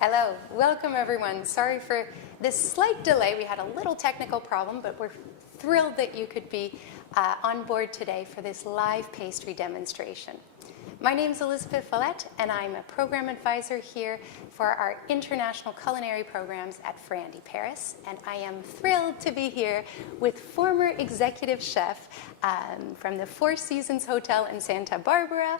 Hello, welcome everyone. Sorry for this slight delay. We had a little technical problem, but we're thrilled that you could be on board today for this live pastry demonstration. My name is Elizabeth Follette, and I'm a program advisor here for our international culinary programs at FERRANDI Paris. And I am thrilled to be here with former executive chef from the Four Seasons Hotel in Santa Barbara,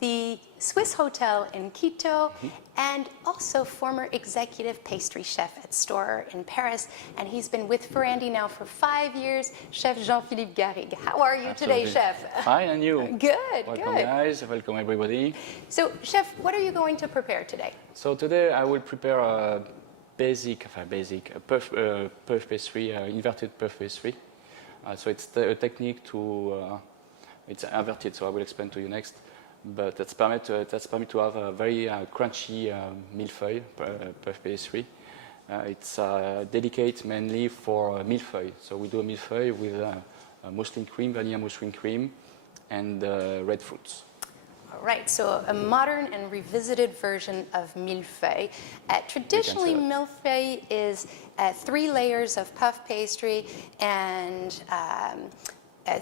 the Swiss Hotel in Quito, and also former executive pastry chef at Store in Paris. And he's been with FERRANDI now for 5 years, Chef Jean-Philippe Garrigues. How are you today, Chef? Fine, and you? Good, welcome, good. Guys, welcome everybody. So, Chef, what are you going to prepare today? So today I will prepare a basic puff pastry, inverted puff pastry. So it's a technique to, it's inverted, so I will explain to you next. But that's permit to have a very crunchy millefeuille puff pastry. It's dedicated mainly for millefeuille. So we do a millefeuille with muslin cream, vanilla muslin cream, and red fruits. All right, so a modern and revisited version of millefeuille. Traditionally, millefeuille is 3 layers of puff pastry and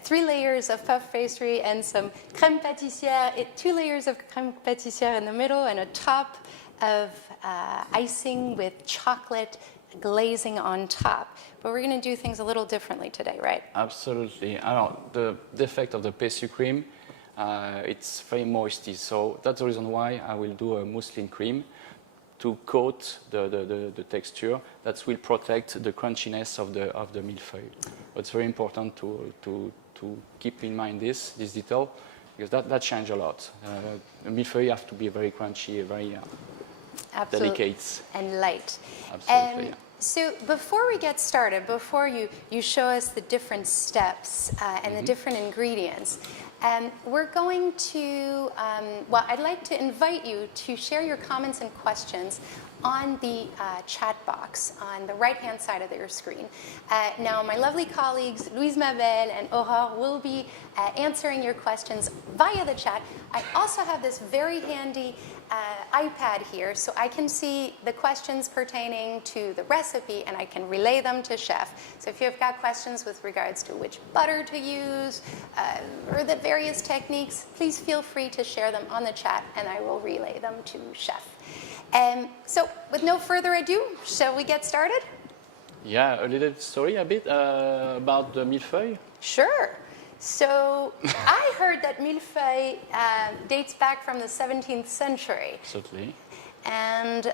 3 layers of puff pastry and some crème pâtissière, 2 layers of crème pâtissière in the middle, and a top of icing with chocolate glazing on top. But we're going to do things a little differently today, right? Absolutely. The defect of the pastry cream, it's very moisty, so that's the reason why I will do a muslin cream to coat the texture that will protect the crunchiness of the millefeuille. It's very important to keep in mind this detail, because that changes a lot. The millefeuille have to be very crunchy, very delicate. And light. Absolutely. So before we get started, before you show us the different steps and the different ingredients, we're going to, well, I'd like to invite you to share your comments and questions on the chat box on the right-hand side of your screen. Now, my lovely colleagues, Louise Mabel and Aurore, will be answering your questions via the chat. I also have this very handy iPad here, so I can see the questions pertaining to the recipe, and I can relay them to Chef. So if you've got questions with regards to which butter to use, or the various techniques, please feel free to share them on the chat, and I will relay them to Chef. So with no further ado, shall we get started? Yeah, a little story a bit about the millefeuille. Sure. So I heard that millefeuille dates back from the 17th century. Absolutely. And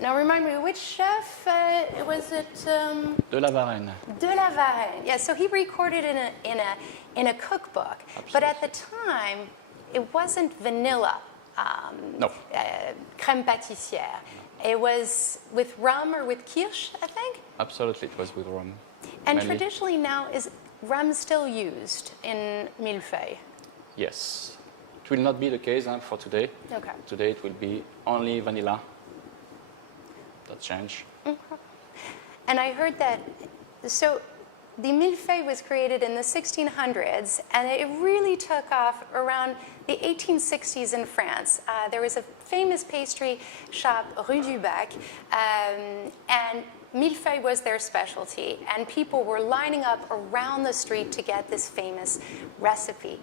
now remind me, which chef was it? De la Varenne. De la Varenne. Yeah, so he recorded in a cookbook. Absolutely. But at the time, it wasn't vanilla. No. Crème pâtissière. It was with rum or with kirsch, I think? Absolutely, it was with rum. And mainly. Traditionally now, is rum still used in millefeuille? Yes. It will not be the case for today. Okay. Today it will be only vanilla. That change. Okay. And I heard that, so the millefeuille was created in the 1600s, and it really took off around the 1860s in France. There was a famous pastry shop, Rue du Bac, and millefeuille was their specialty, and people were lining up around the street to get this famous recipe,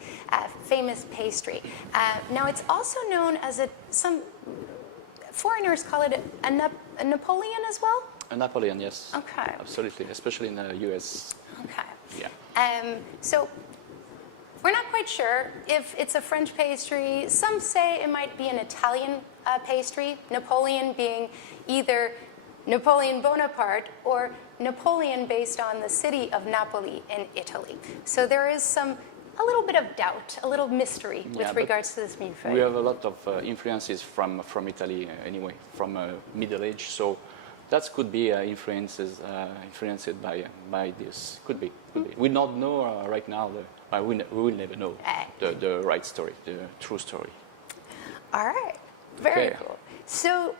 famous pastry. Now, it's also known as some foreigners call it a Napoleon as well? A Napoleon, yes. Okay. Absolutely, especially in the US. Okay. Yeah. So we're not quite sure if it's a French pastry. Some say it might be an Italian pastry, Napoleon being either Napoleon Bonaparte or Napoleon based on the city of Napoli in Italy. So there is a little bit of doubt, a little mystery with regards to this millefeuille. We have a lot of influences from Italy anyway, from Middle Age. So that could be influenced by this. Could be. We don't know right now. We will never know the right story, the true story. All right. Very cool. So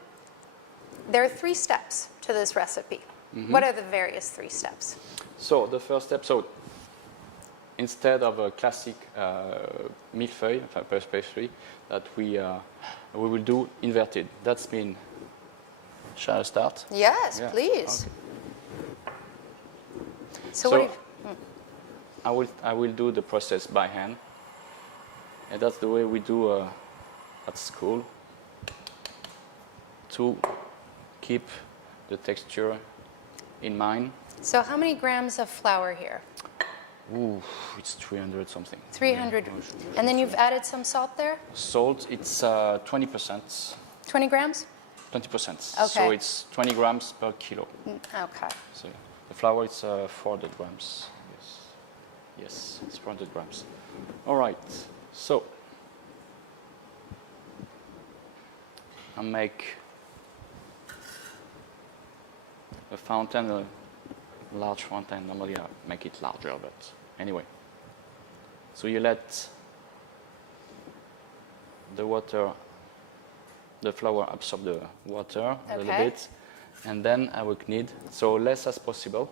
there are 3 steps to this recipe. What are the various 3 steps? So the first step, instead of a classic millefeuille, puff pastry, that we will do inverted. That means Shall I start? Yes, Yeah. please. Okay. So what do you, I will do the process by hand, and that's the way we do at school to keep the texture in mind. so how many grams of flour here? Ooh, it's 300 something. 300. And then you've added some salt there? Salt, it's 20%. 20 grams? 20%. Okay. So it's 20 grams per kilo. Okay. So the flour is 400 grams. Yes. Yes, it's 400 grams. All right. So I make a fountain, a large fountain. Normally I make it larger, but anyway. So you let the water, the flour absorb the water a little Okay. bit, and then I will knead, so less as possible.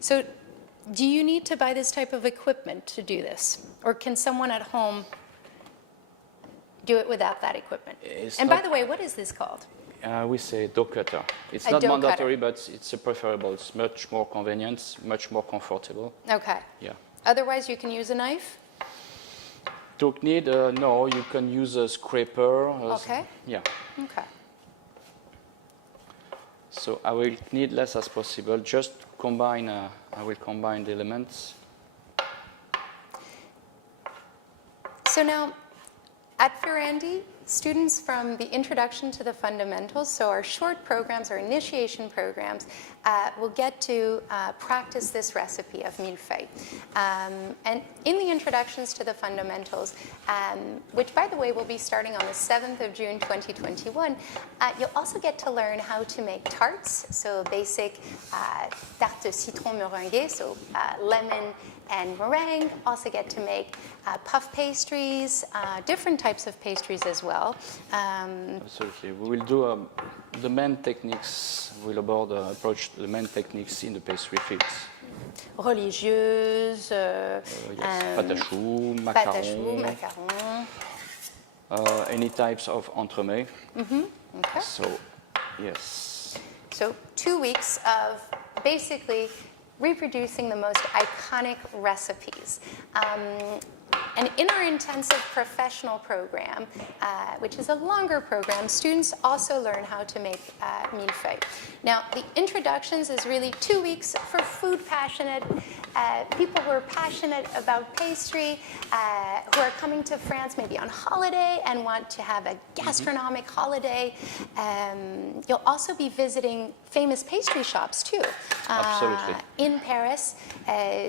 So do you need to buy this type of equipment to do this? Or can someone at home do it without that equipment? It's And by not- the way, what is this called? We say dough cutter. It's A not dough mandatory, cutter. but it's preferable. It's much more convenient, much more comfortable. Okay. Yeah. Otherwise, you can use a knife? To knead, no, you can use a scraper. Okay. Yeah. Okay. So I will knead less as possible. Just combine. I will combine the elements. So now, at FERRANDI, students from the introduction to the fundamentals, so our short programs, our initiation programs, will get to practice this recipe of millefeuille. And in the introductions to the fundamentals, which by the way will be starting on the 7th of June 2021, you'll also get to learn how to make tarts, so basic tarte citron meringue, so lemon and meringue. Also get to make puff pastries, different types of pastries as well. Absolutely. We will do the main techniques. We'll approach the main techniques in the pastry fields. Religieuse, Yes. Pâte à choux, pâte à choux, macarons, macarons. any types of entremets. Okay. So, yes. So 2 weeks of basically reproducing the most iconic recipes. And in our intensive professional program, which is a longer program, students also learn how to make millefeuille. Now, the introductions is really 2 weeks for food passionate people who are passionate about pastry, who are coming to France maybe on holiday and want to have a gastronomic holiday. You'll also be visiting famous pastry shops too. Absolutely. In Paris,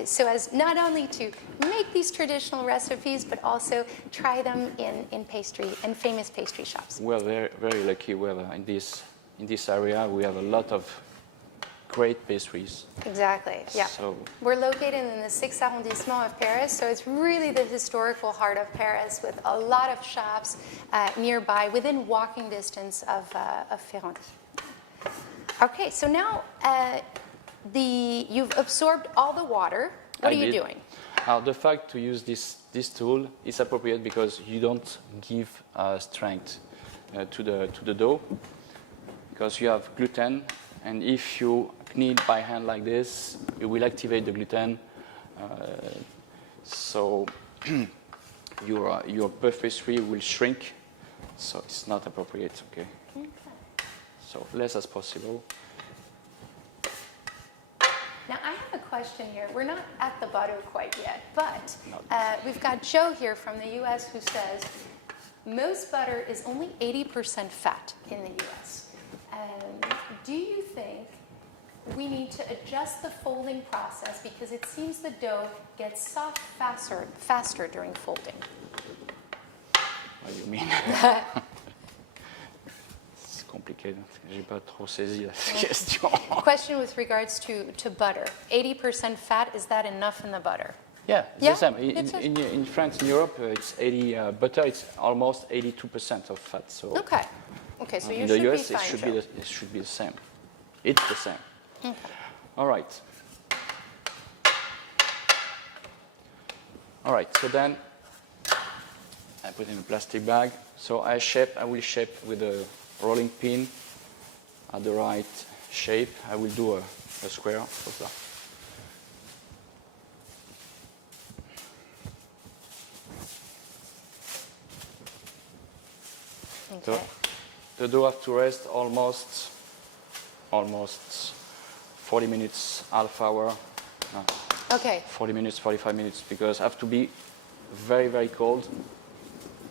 so as not only to make these traditional recipes, but also try them in pastry and famous pastry shops. We're very, very lucky. We're in this area. We have a lot of great pastries. Exactly, yeah. So, We're located in the 6th arrondissement of Paris, so it's really the historical heart of Paris with a lot of shops nearby, within walking distance of Ferrand. Okay, so now you've absorbed all the water. What are you doing? The fact to use this tool is appropriate because you don't give strength to the dough, because you have gluten, and if you knead by hand like this, it will activate the gluten. So your puff pastry will shrink, so it's not appropriate. Okay. So less as possible. Now, I have a question here. We're not at the butter quite yet, but we've got Joe here from the U.S. who says most butter is only 80% fat in the U.S. Do you think we need to adjust the folding process because it seems the dough gets soft faster during folding? What do you mean? C'est compliqué. J'ai pas trop saisi la question. Question with regards to butter. 80% fat, is that enough in the butter? Yeah, it's Yeah, the same. it's In France, in Europe, it's 80 butter. It's almost 82% of fat. So Okay. Okay, so you in should the US, be fine, Joe. it should be the same. It's the same. Okay. All right. All right. So then I put in a plastic bag. So I will shape with a rolling pin at the right shape. I will do a square. Okay. So the dough has to rest almost 40 minutes, half hour. Okay. 40 minutes, 45 minutes, because I have to be very, very cold,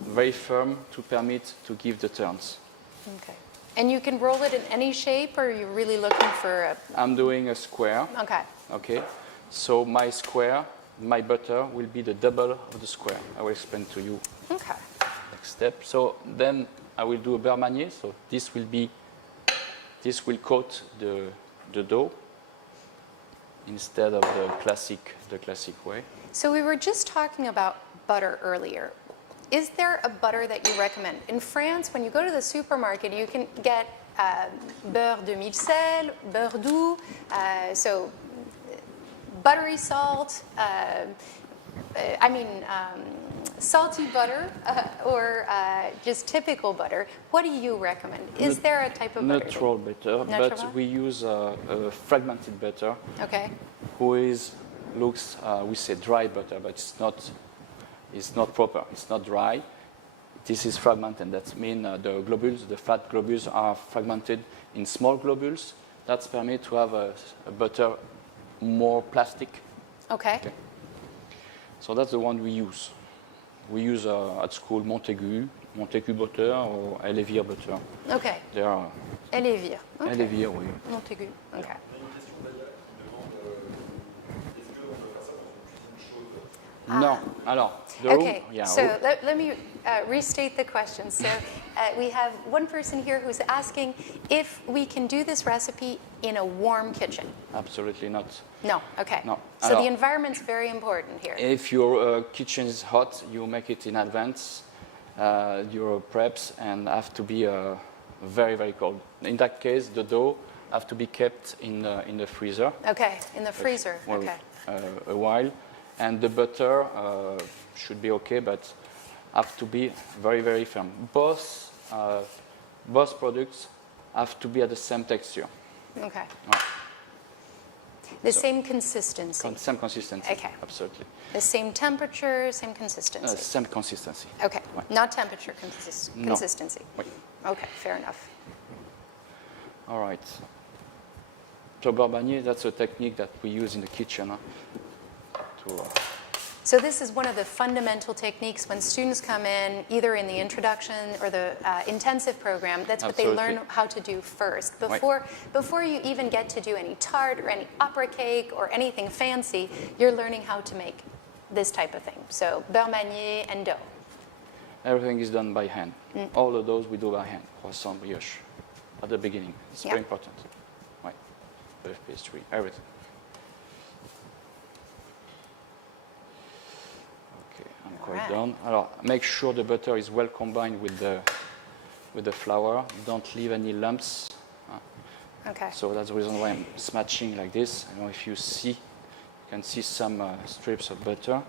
very firm to permit to give the turns. Okay. And you can roll it in any shape, or you're really looking for a... I'm doing a square. Okay. Okay. So my square, my butter will be the double of the square. I will explain to you Okay. next step. So then I will do a beurre manier. So this will coat the dough instead of the classic way. So we were just talking about butter earlier. Is there a butter that you recommend? In France, when you go to the supermarket, you can get beurre de Millefeuille, beurre doux, so buttery salt, salty butter, or just typical butter. What do you recommend? Is there a type of butter? Natural butter, but we use a fragmented butter. Okay. We say dry butter, but it's not proper. It's not dry. This is fragmented. That means the fat globules are fragmented in small globules. That permits to have a butter more plastic. Okay. So that's the one we use. We use at school Montaigu butter or Elevire butter. Okay. They are Elevire. Okay. Elevire, oui. Montaigu. Okay. Non. Alors, Okay, yeah, so let me restate the question. So we have one person here who's asking if we can do this recipe in a warm kitchen. Absolutely not. No, okay. No. So Alors, the environment's very important here. if your kitchen is hot, you make it in advance, your preps, and have to be very, very cold. In that case, the dough have to be kept in the freezer. Okay, in the freezer, Well, okay. A while. And the butter should be okay, but have to be very, very firm. Both products have to be at the same texture. Okay. Oh. The same consistency. Same consistency. Okay. Absolutely. The same temperature, same consistency. Same consistency. Okay, Right. not temperature, No. consistency. Oui. Okay, fair enough. All right. So beurre manier, that's a technique that we use in the kitchen. So this is one of the fundamental techniques when students come in, either in the introduction or the intensive program. That's what they Absolutely. learn how to do first. Right. Before you even get to do any tart or any opera cake or anything fancy, you're learning how to make this type of thing. So beurre manier and dough. Everything is done by hand. All of those we do by hand. Croissant, brioche, at the beginning. It's very important. Right. Pastry, everything. Quite done. Alors, make sure the butter is well combined with the flour. Don't leave any lumps. Okay. So that's the reason why I'm smashing like this. I don't know if you can see some strips of butter.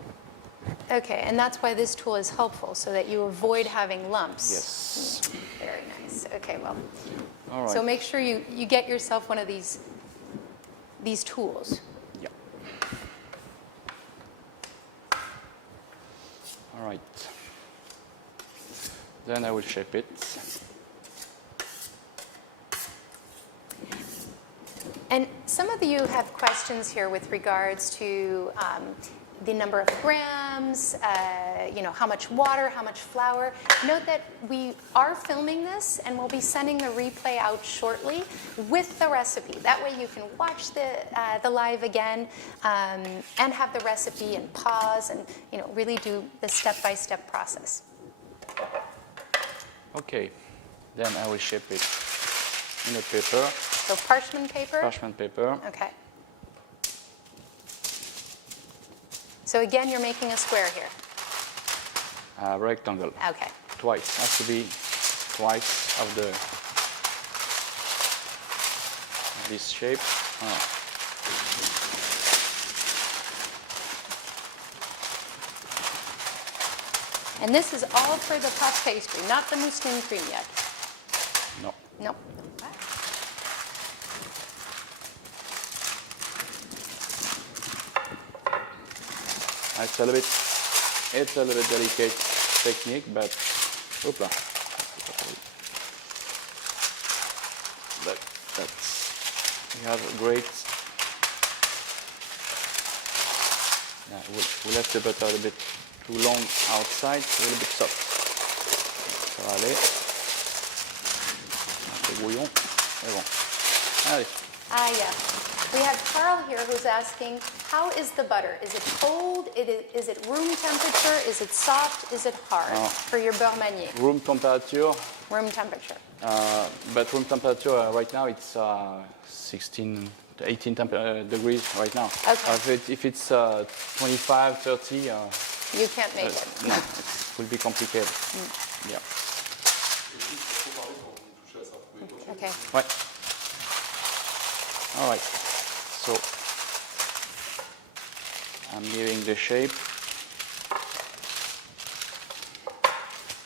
Okay, and that's why this tool is helpful, so that you avoid having lumps. Yes. Very nice. Okay, well. All right. So make sure you get yourself one of these tools. Yeah. All right. Then I will shape it. And some of you have questions here with regards to the number of grams, how much water, how much flour. Note that we are filming this and we'll be sending the replay out shortly with the recipe. That way you can watch the live again and have the recipe and pause and really do the step-by-step process. Okay. Then I will shape it in a paper. So parchment paper? Parchment paper. Okay. So again, you're making a square here. Rectangle. Okay. Twice. Has to be twice of this shape. And this is all for the puff pastry, not the mousseline cream yet. No. No. It's a little bit delicate technique, but hoopla. But we have a great. Yeah, we left the butter a little bit too long outside, a little bit soft. Ça va aller. Un peu bouillon. C'est bon. Allez. Ah, yeah. We have Carl here who's asking, how is the butter? Is it cold? Is it room temperature? Is it soft? Is it hard for your beurre manier? Room temperature. Room temperature. But room temperature right now it's 16 to 18 degrees right now. Okay. If it's 25, 30, You can't make it. no, it will be complicated. Yeah. Okay. Right. All right. So I'm giving the shape.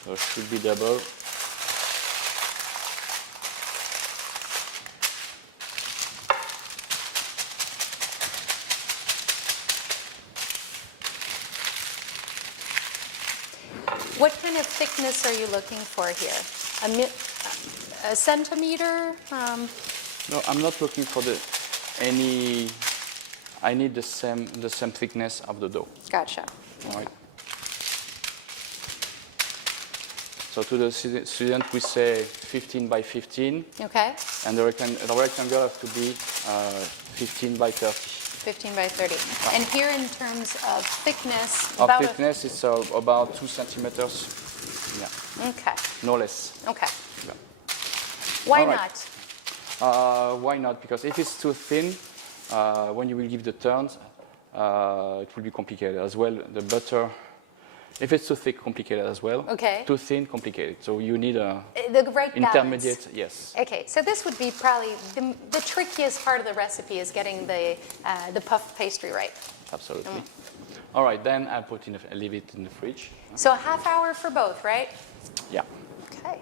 So it should be double. What kind of thickness are you looking for here? A centimeter? No, I'm not looking for any. I need the same thickness of the dough. Gotcha. All right. So to the student we say 15 by 15, Okay. and the rectangle has to be 15 by 30. 15 by 30. And here in terms of thickness, Our about thickness is about 2 centimeters. Yeah, okay. no less. Okay. Yeah. Why All right. not? Why not? Because if it's too thin, when you will give the turns, it will be complicated as well. The butter, if it's too thick, complicated as well. Okay. Too thin, complicated. So you need a The right balance. intermediate. Yes. Okay, so this would be probably the trickiest part of the recipe is getting the puff pastry right. Absolutely. All right, then I leave it in the fridge. So a half hour for both, right? Yeah. Okay.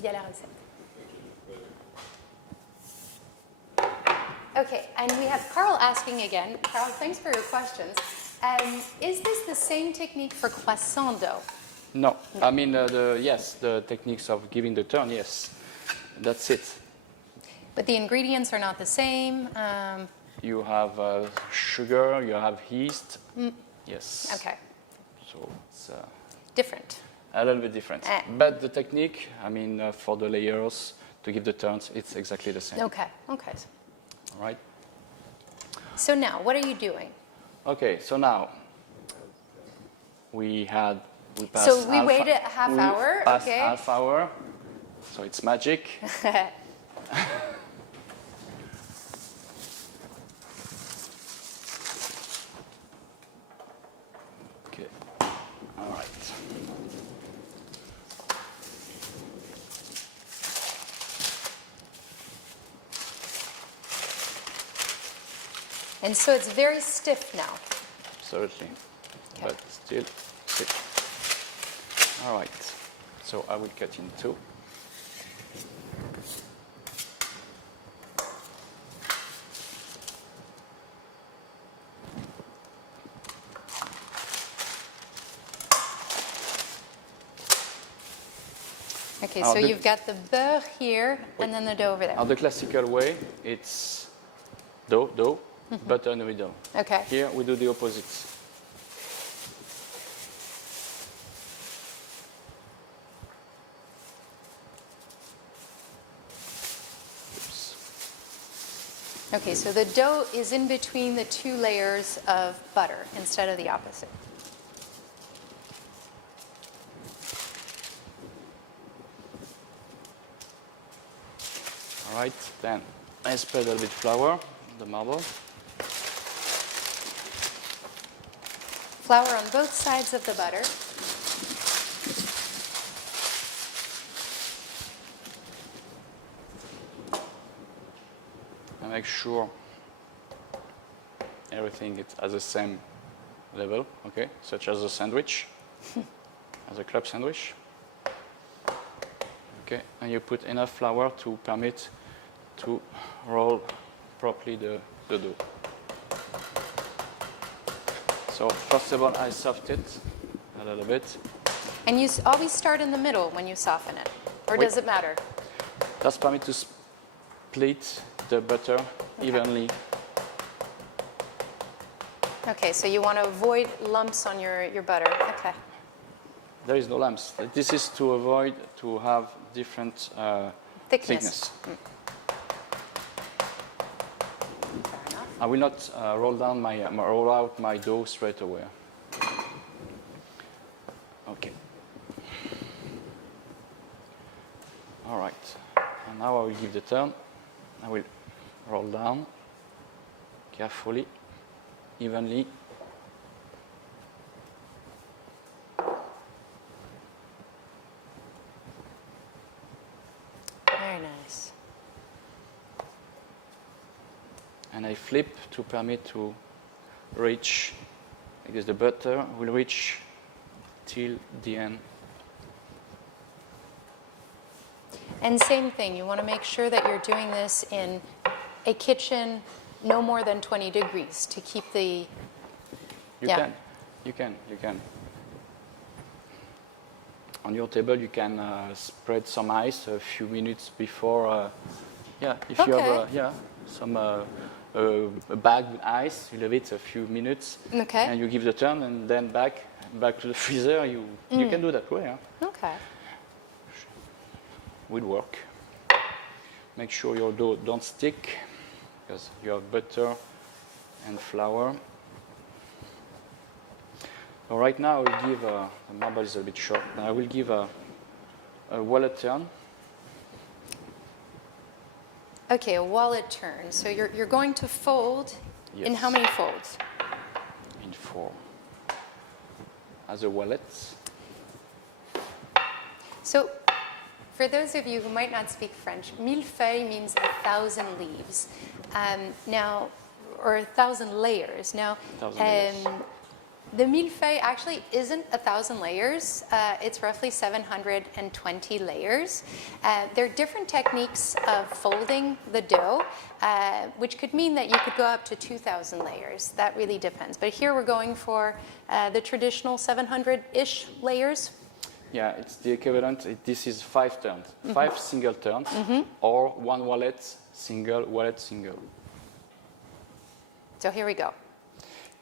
Via la recette. Okay, and we have Carl asking again. Carl, thanks for your questions. Is this the same technique for croissant dough? No, I mean the techniques of giving the turn. Yes, that's it. But the ingredients are not the same. You have sugar. You have yeast. Yes. Okay, So it's different. a little bit different. But the technique, I mean, for the layers to give the turns, it's exactly the same. Okay, okay. All right. So now, what are you doing? Okay. So now we passed. So we waited a half hour, Passed okay. half hour. So it's magic. Okay. All right. And so it's very stiff now. Absolutely. Okay. But still thick. All right. So I will cut in two. Okay, so you've got the beurre here and then the dough over there. Now the classical way, it's dough, butter in the middle. Okay. Here we do the opposite. Oops. Okay, so the dough is in between the two layers of butter instead of the opposite. All right, then I spread a little bit flour on the marble. Flour on both sides of the butter. And make sure everything is at the same level, okay? Such as a sandwich, as a club sandwich. Okay, and you put enough flour to permit to roll properly the dough. So first of all, I soften it a little bit. And you always start in the middle when you soften it, or Oui. does it matter? That's permit to split the butter evenly. Okay, so you want to avoid lumps on your butter. Okay. There is no lumps. This is to avoid to have different thickness. I will not roll out my dough straight away. Okay. All right. And now I will give the turn. I will roll down carefully, evenly. Very nice. And I flip to permit to reach, because the butter will reach till the end. And same thing, you want to make sure that you're doing this in a kitchen no more than 20 degrees to keep the... You can. On your table, you can spread some ice a few minutes before. If you have some a bag with ice, you leave it a few minutes, Okay. and you give the turn, and then back to the freezer. You can do that way. Huh? Okay. Will work. Make sure your dough don't stick, because you have butter and flour. So right now I will give the marble is a bit short. Now I will give a wallet turn. Okay, a wallet turn. So you're going to fold in how many folds? In 4. As a wallet. So for those of you who might not speak French, millefeuille means 1,000 leaves. Or 1,000 layers. Now, 1,000 layers. The millefeuille actually isn't 1,000 layers. It's roughly 720 layers. There are different techniques of folding the dough, which could mean that you could go up to 2,000 layers. That really depends. But here we're going for the traditional 700-ish layers. Yeah, it's the equivalent. This is 5 turns, 5 single turns, or 1 wallet, single, wallet, single. So here we go.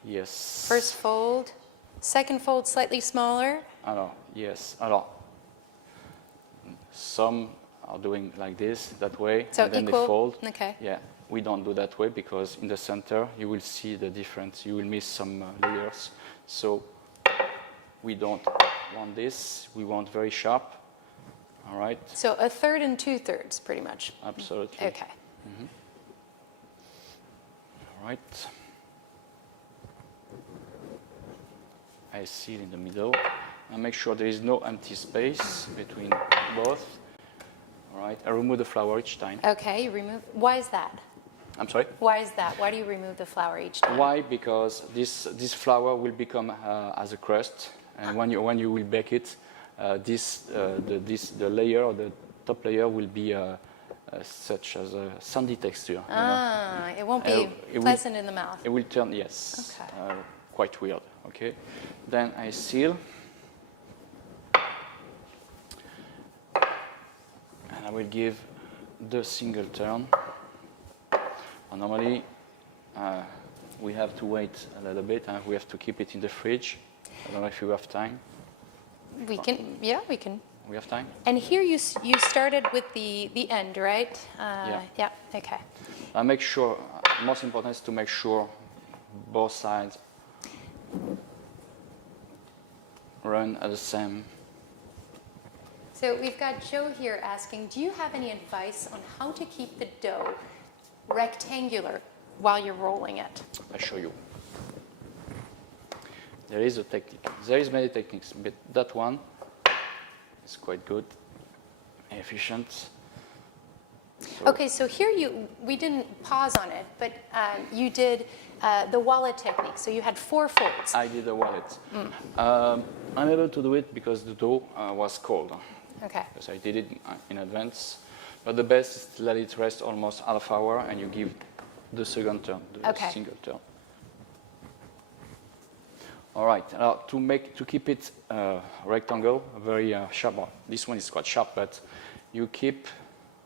Yes. First fold, second fold slightly smaller. Alors, yes. Alors, some are doing like this, that way, So and then equal. they fold. Okay. Yeah, we don't do that way because in the center you will see the difference. You will miss some layers. So we don't want this. We want very sharp. All right. So 1/3 and 2/3, pretty much. Absolutely. Okay. All right. I seal in the middle. And make sure there is no empty space between both. All right. I remove the flour each time. Okay, you remove. Why is that? I'm sorry? Why is that? Why do you remove the flour each time? Why? Because this flour will become as a crust, and when you will bake it, the layer or the top layer will be such as a sandy texture. It won't be pleasant in the mouth. It will turn, yes, Okay. quite weird. Okay, then I seal, and I will give the single turn. And normally, we have to wait a little bit, and we have to keep it in the fridge. I don't know if you have time. We can. We can. We have time? And here you started with the end, right? Yeah. Okay. Make sure. Most important is to make sure both sides run at the same. So we've got Joe here asking, do you have any advice on how to keep the dough rectangular while you're rolling it? I'll show you. There is a technique. There is many techniques, but that one is quite good, efficient. Okay, so here we didn't pause on it, but you did the wallet technique. So you had 4 folds. I did a wallet. I'm able to do it because the dough was cold. Okay. Because I did it in advance. But the best is to let it rest almost half hour and you give the second turn, the single turn. All right, now to keep it rectangle, very sharp. This one is quite sharp, but you keep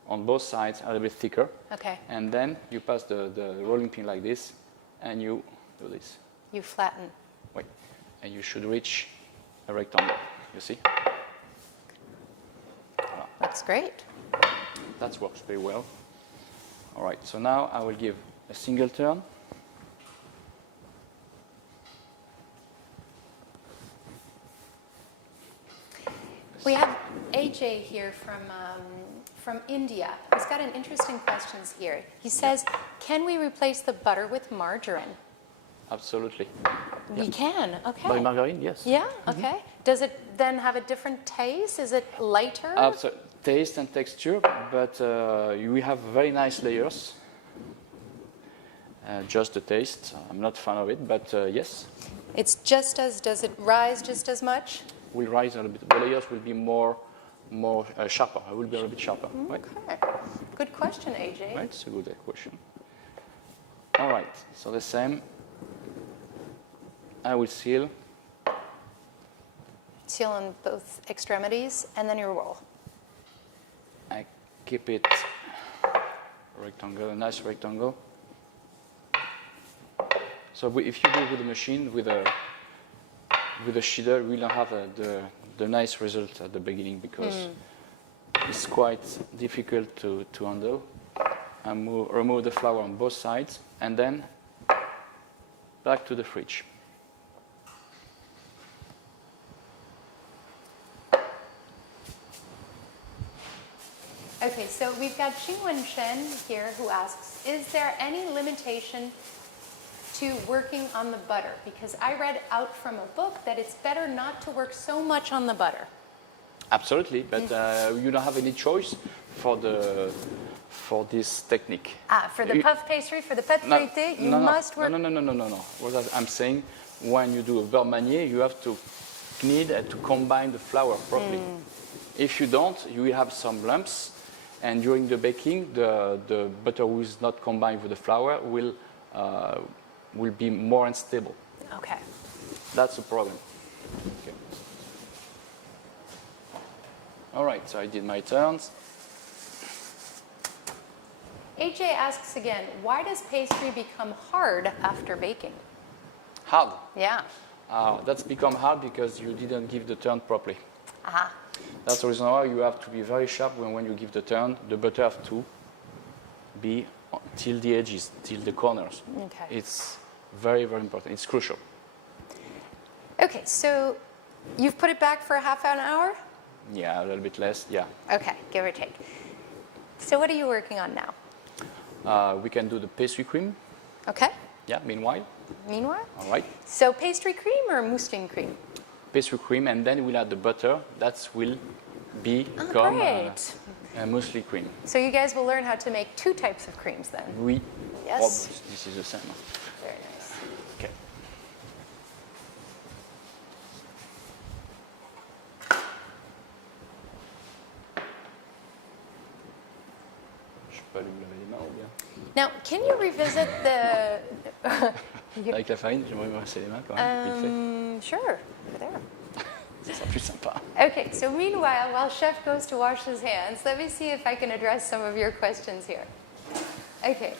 on both sides a little bit thicker. Okay. And then you pass the rolling pin like this, and you do this. You flatten. Wait, and you should reach a rectangle. You see? Voilà. Looks great. That works very well. All right, so now I will give a single turn. We have AJ here from India. He's got an interesting questions here. He says, can we replace the butter with margarine? Absolutely. We can, okay. By margarine, yes. Yeah, okay. Does it then have a different taste? Is it lighter? Absolutely. Taste and texture, but we have very nice layers. Just the taste. I'm not a fan of it, but yes. It's just as, does it rise just as much? Will rise a little bit. The layers will be more sharper. I will be a little bit sharper. Right? Okay. Good question, AJ. Right, it's a good question. All right, so the same. I will seal. Seal on both extremities, and then you roll. I keep it rectangle, a nice rectangle. So if you do it with a machine, with a sheeder, we don't have the nice result at the beginning because it's quite difficult to handle. And remove the flour on both sides, and then back to the fridge. Okay, so we've got Xingwen Shen here who asks, is there any limitation to working on the butter? Because I read out from a book that it's better not to work so much on the butter. Absolutely, but you don't have any choice for this technique. For the puff pastry, for the pâte feuilletée, you must work... No. What I'm saying, when you do a beurre manier, you have to knead and to combine the flour properly. If you don't, you will have some lumps, and during the baking, the butter who is not combined with the flour will be more unstable. Okay. That's the problem. Okay. All right, so I did my turns. AJ asks again, why does pastry become hard after baking? Hard? Yeah. That's become hard because you didn't give the turn properly. Aha. That's the reason why you have to be very sharp when you give the turn. The butter have to be till the edges, till the corners. Okay. It's very, very important. It's crucial. Okay, so you've put it back for a half an hour? Yeah, a little bit less, yeah. Okay, give or take. So what are you working on now? We can do the pastry cream. Okay. Yeah, meanwhile. Meanwhile? All right. So pastry cream or mousseline cream? Pastry cream, and then we'll add the butter. That will become a mousseline cream. So you guys will learn how to make 2 types of creams then? Oui. Yes. Oh, this is the same. Very nice. Okay. Je peux lui laver les mains ou bien? Now, can you revisit the... Avec la farine, j'aimerais me rincer les mains quand même, vite fait. Sure, over there. Ça sera plus sympa. Okay, so meanwhile, while Chef goes to wash his hands, let me see if I can address some of your questions here. Okay.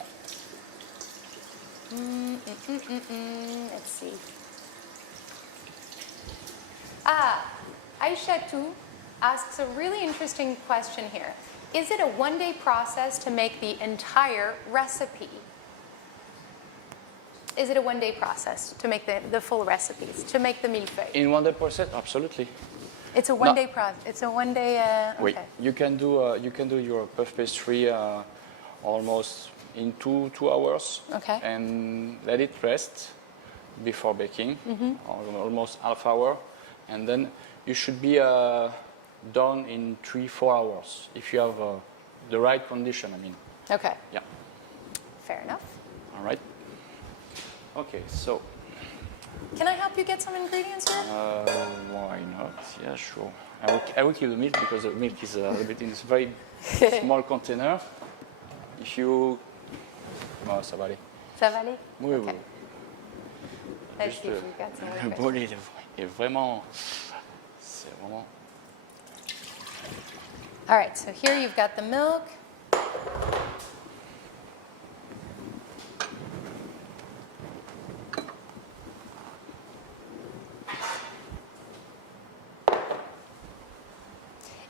Let's see. Aisha Tu asks a really interesting question here. Is it a one-day process to make the entire recipe? Is it a one-day process to make the full recipes, to make the millefeuille? In one day process, absolutely. It's a one-day process. It's a one-day. Wait, okay. you can do your puff pastry almost in two hours. Okay. And let it rest before baking, almost half hour, and then you should be done in 3-4 hours. If you have the right condition, I mean. Okay. Yeah. Fair enough. All right. Okay, so Can I help you get some ingredients here? why not? Yeah, sure. I will keep the milk because the milk is a little bit in this very small container. If you... Oh, ça va aller. Ça va aller? Oui, Okay. oui. Let's see if we've got some Le liquid. bol est vraiment... C'est vraiment... All right, so here you've got the milk.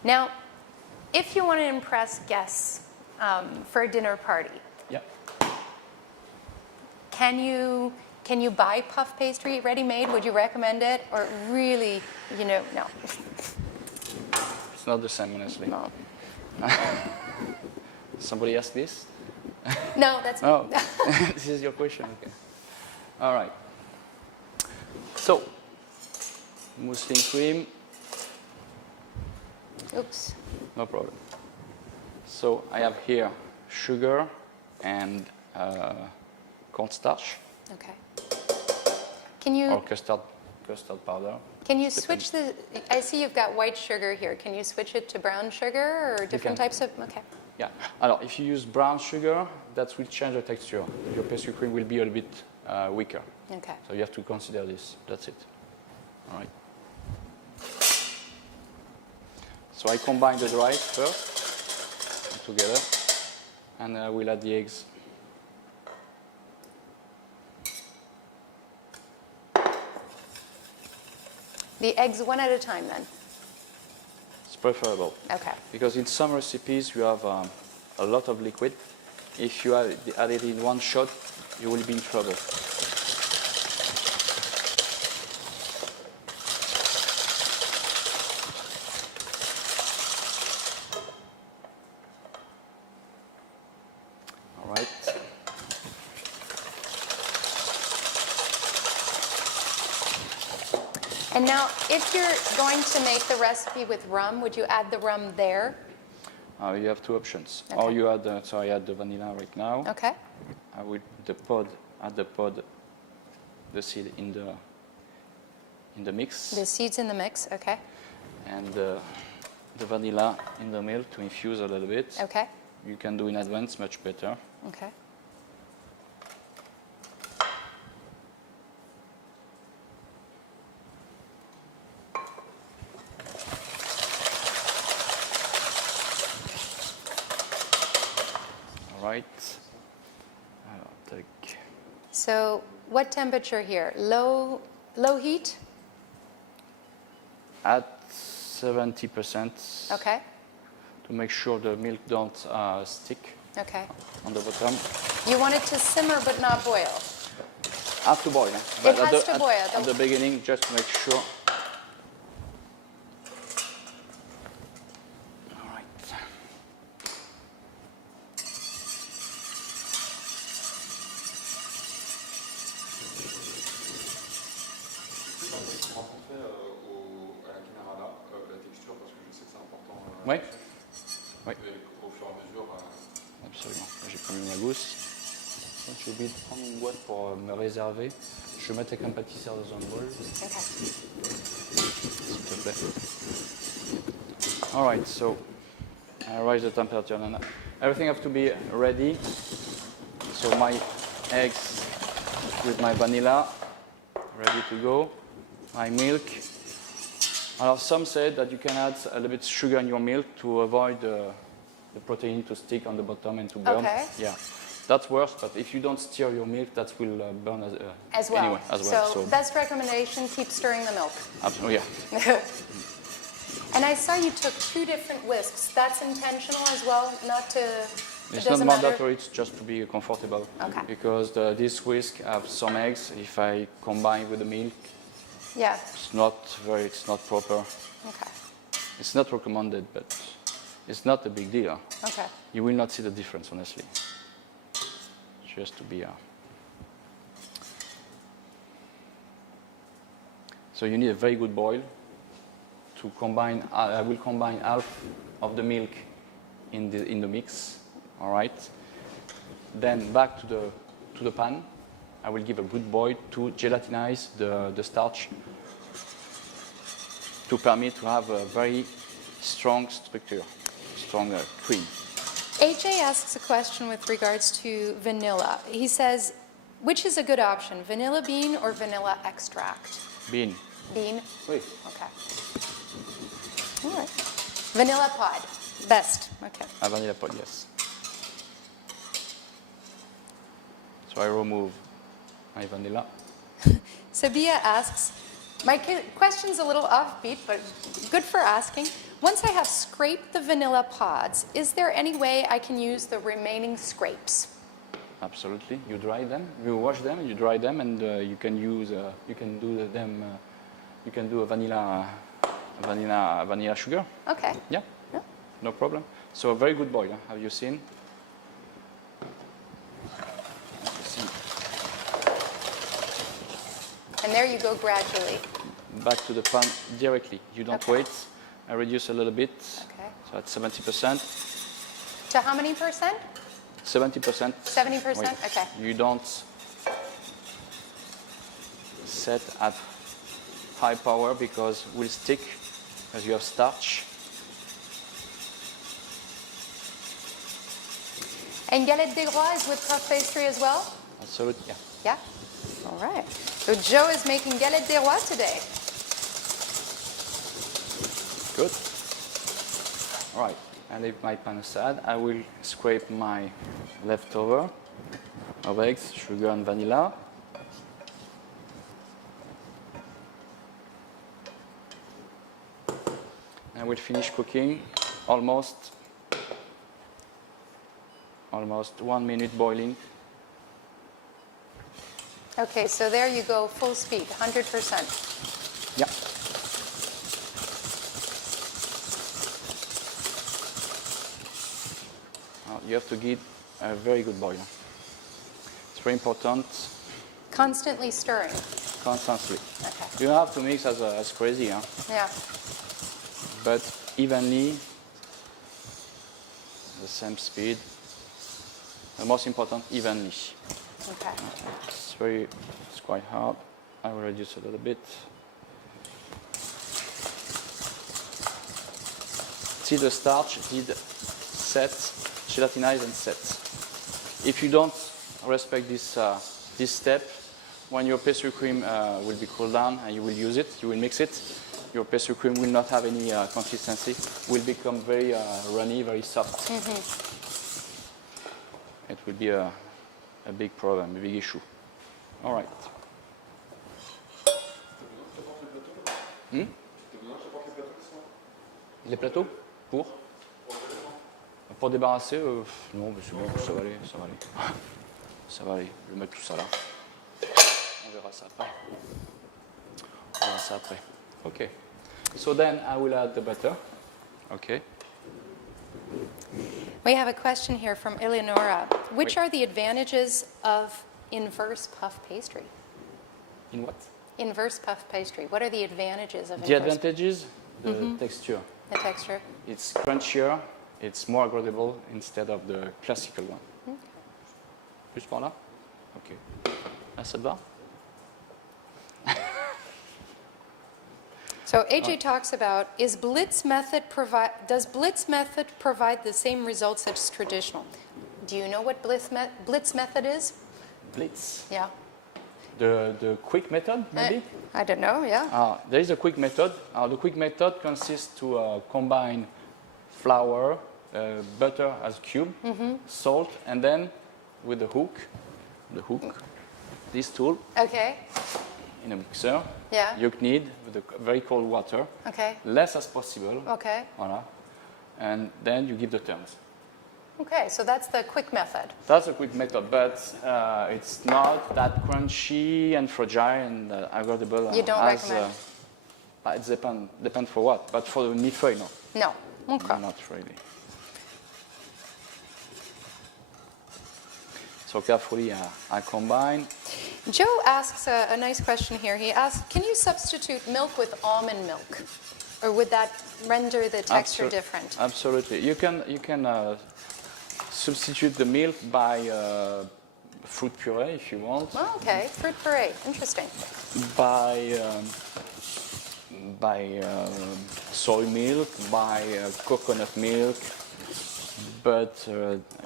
Now, if you want to impress guests for a dinner party, Yeah. can you buy puff pastry ready-made? Would you recommend it? Or really, no. It's not the same, honestly. No, Somebody asked this? no that's me. Oh, this is your question, okay. All right. So, muslin cream, Oops. no problem. So, I have here sugar and cornstarch Okay. Can you or custard powder. Can you switch the? I see you've got white sugar here. Can you switch it to brown sugar or different can. types of? Okay. Yeah. Alors, if you use brown sugar, that will change the texture. Your pastry cream will be a little bit weaker. Okay. So you have to consider this. That's it. All right. So I combine the dry first together, and we'll add the eggs. The eggs one at a time then. It's preferable Okay. because in some recipes you have a lot of liquid. If you add it in one shot, you will be in trouble. All right. And now, if you're going to make the recipe with rum, would you add the rum there? You have two options. Okay. Or you add, so I add the vanilla right now. Okay. I will add the seed in the mix, The seeds in the mix. Okay. and the vanilla in the milk to infuse a little bit. Okay. You can do in advance, much better. Okay. All right. I'll take. So, what temperature here? Low heat. At 70%. Okay. To make sure the milk don't stick Okay. on the bottom. You want it to simmer but not boil. Have to boil. Eh? It has to boil. At the beginning, just to make sure. All right. À la caméra là, la texture, parce que je sais que c'est important. Oui. Oui. Au fur et à mesure. Absolument. J'ai pris ma gousse. J'ai oublié de prendre une boîte pour me réserver. Je vais mettre avec un pâtissière dans un bol, Okay. s'il te plaît. All right, so I raise the temperature. And everything has to be ready. So my eggs with my vanilla ready to go. My milk. Alors, some said that you can add a little bit sugar in your milk to avoid the protein to stick on the bottom and to burn. Okay. Yeah, that's worse. But if you don't stir your milk, that will burn As well. anyway. As well. So, best recommendation: keep stirring the milk. Absolutely, yeah. And I saw you took 2 different whisks. That's intentional as well, not to. It's it not doesn't matter. mandatory. It's just to be comfortable. Okay. Because this whisk have some eggs. If I combine with the milk, Yeah. it's not proper. Okay. It's not recommended, but it's not a big deal. Okay. You will not see the difference, honestly. Just to be. So you need a very good boil to combine. I will combine half of the milk in the mix. All right. Then back to the pan. I will give a good boil to gelatinize the starch to permit to have a very strong structure, strong cream. AJ asks a question with regards to vanilla. He says, which is a good option, vanilla bean or vanilla extract? Bean. Bean? Oui. Okay. All right. Vanilla pod, best. Okay. A vanilla pod, yes. So I remove my vanilla. Sabia asks, my question's a little offbeat, but good for asking. Once I have scraped the vanilla pods, is there any way I can use the remaining scrapes? Absolutely. You dry them, you wash them, you dry them, and you can use, you can do them, you can do a vanilla sugar. Okay. Yeah. No problem. So a very good boil. Huh? Have you seen? And there you go gradually. Back to the pan directly. You don't wait. I reduce a little bit. Okay. So at 70%. To how many percent? 70%. 70%? Wait. Okay. You don't set at high power because it will stick as you have starch. And galette des rois is with puff pastry as well? Absolutely, yeah. Yeah? All right. So Joe is making galette des rois today. Good. All right. I leave my pan aside. I will scrape my leftover of eggs, sugar, and vanilla. I will finish cooking almost 1 minute boiling. Okay, so there you go, full speed, 100%. Yeah. You have to get a very good boil. It's very important. Constantly stirring. Constantly. Okay. You have to mix as crazy, huh? Yeah. But evenly, the same speed. The most important, evenly. Okay. It's quite hard. I will reduce a little bit. See, the starch did set, gelatinize and set. If you don't respect this step, when your pastry cream will be cooled down and you will use it, you will mix it, your pastry cream will not have any consistency, will become very runny, very soft. Mm-hmm. It will be a big problem, a big issue. All right. Les plateaux? Pour débarrasser, non, mais c'est bon, ça va aller, ça va aller. Ça va aller, je vais mettre tout ça là. On verra ça après. On verra ça après. Okay. So then I will add the butter. Okay. We have a question here from Eleonora. Which Oui. are the advantages of inverse puff pastry? In what? Inverse puff pastry. What are the advantages of The inverse? advantages, the texture. The texture. It's crunchier, it's more agradable instead of the classical one. Okay. Plus par là? Ok. Là, ça te va? So AJ talks about, does Blitz method provide the same results as traditional? Do you know what Blitz method is? Blitz. Yeah. The quick method, maybe? I don't know, yeah. There is a quick method. The quick method consists to combine flour, butter as cube, salt, and then with the hook, this tool, Okay. in a mixer, Yeah. you knead with the very cold water, Okay. less as possible, Okay. voilà, and then you give the turns. Okay, so that's the quick method. That's a quick method, but it's not that crunchy and fragile and agradable. You don't as, recommend? It depends for what, but for the millefeuille, no. No. Okay. Not really. So carefully, I combine. Joe asks a nice question here. He asks, can you substitute milk with almond milk? Or would that render the texture different? Absolutely. You can substitute the milk by fruit puree if you want. Oh, okay, fruit puree, interesting. By soy milk, by coconut milk, but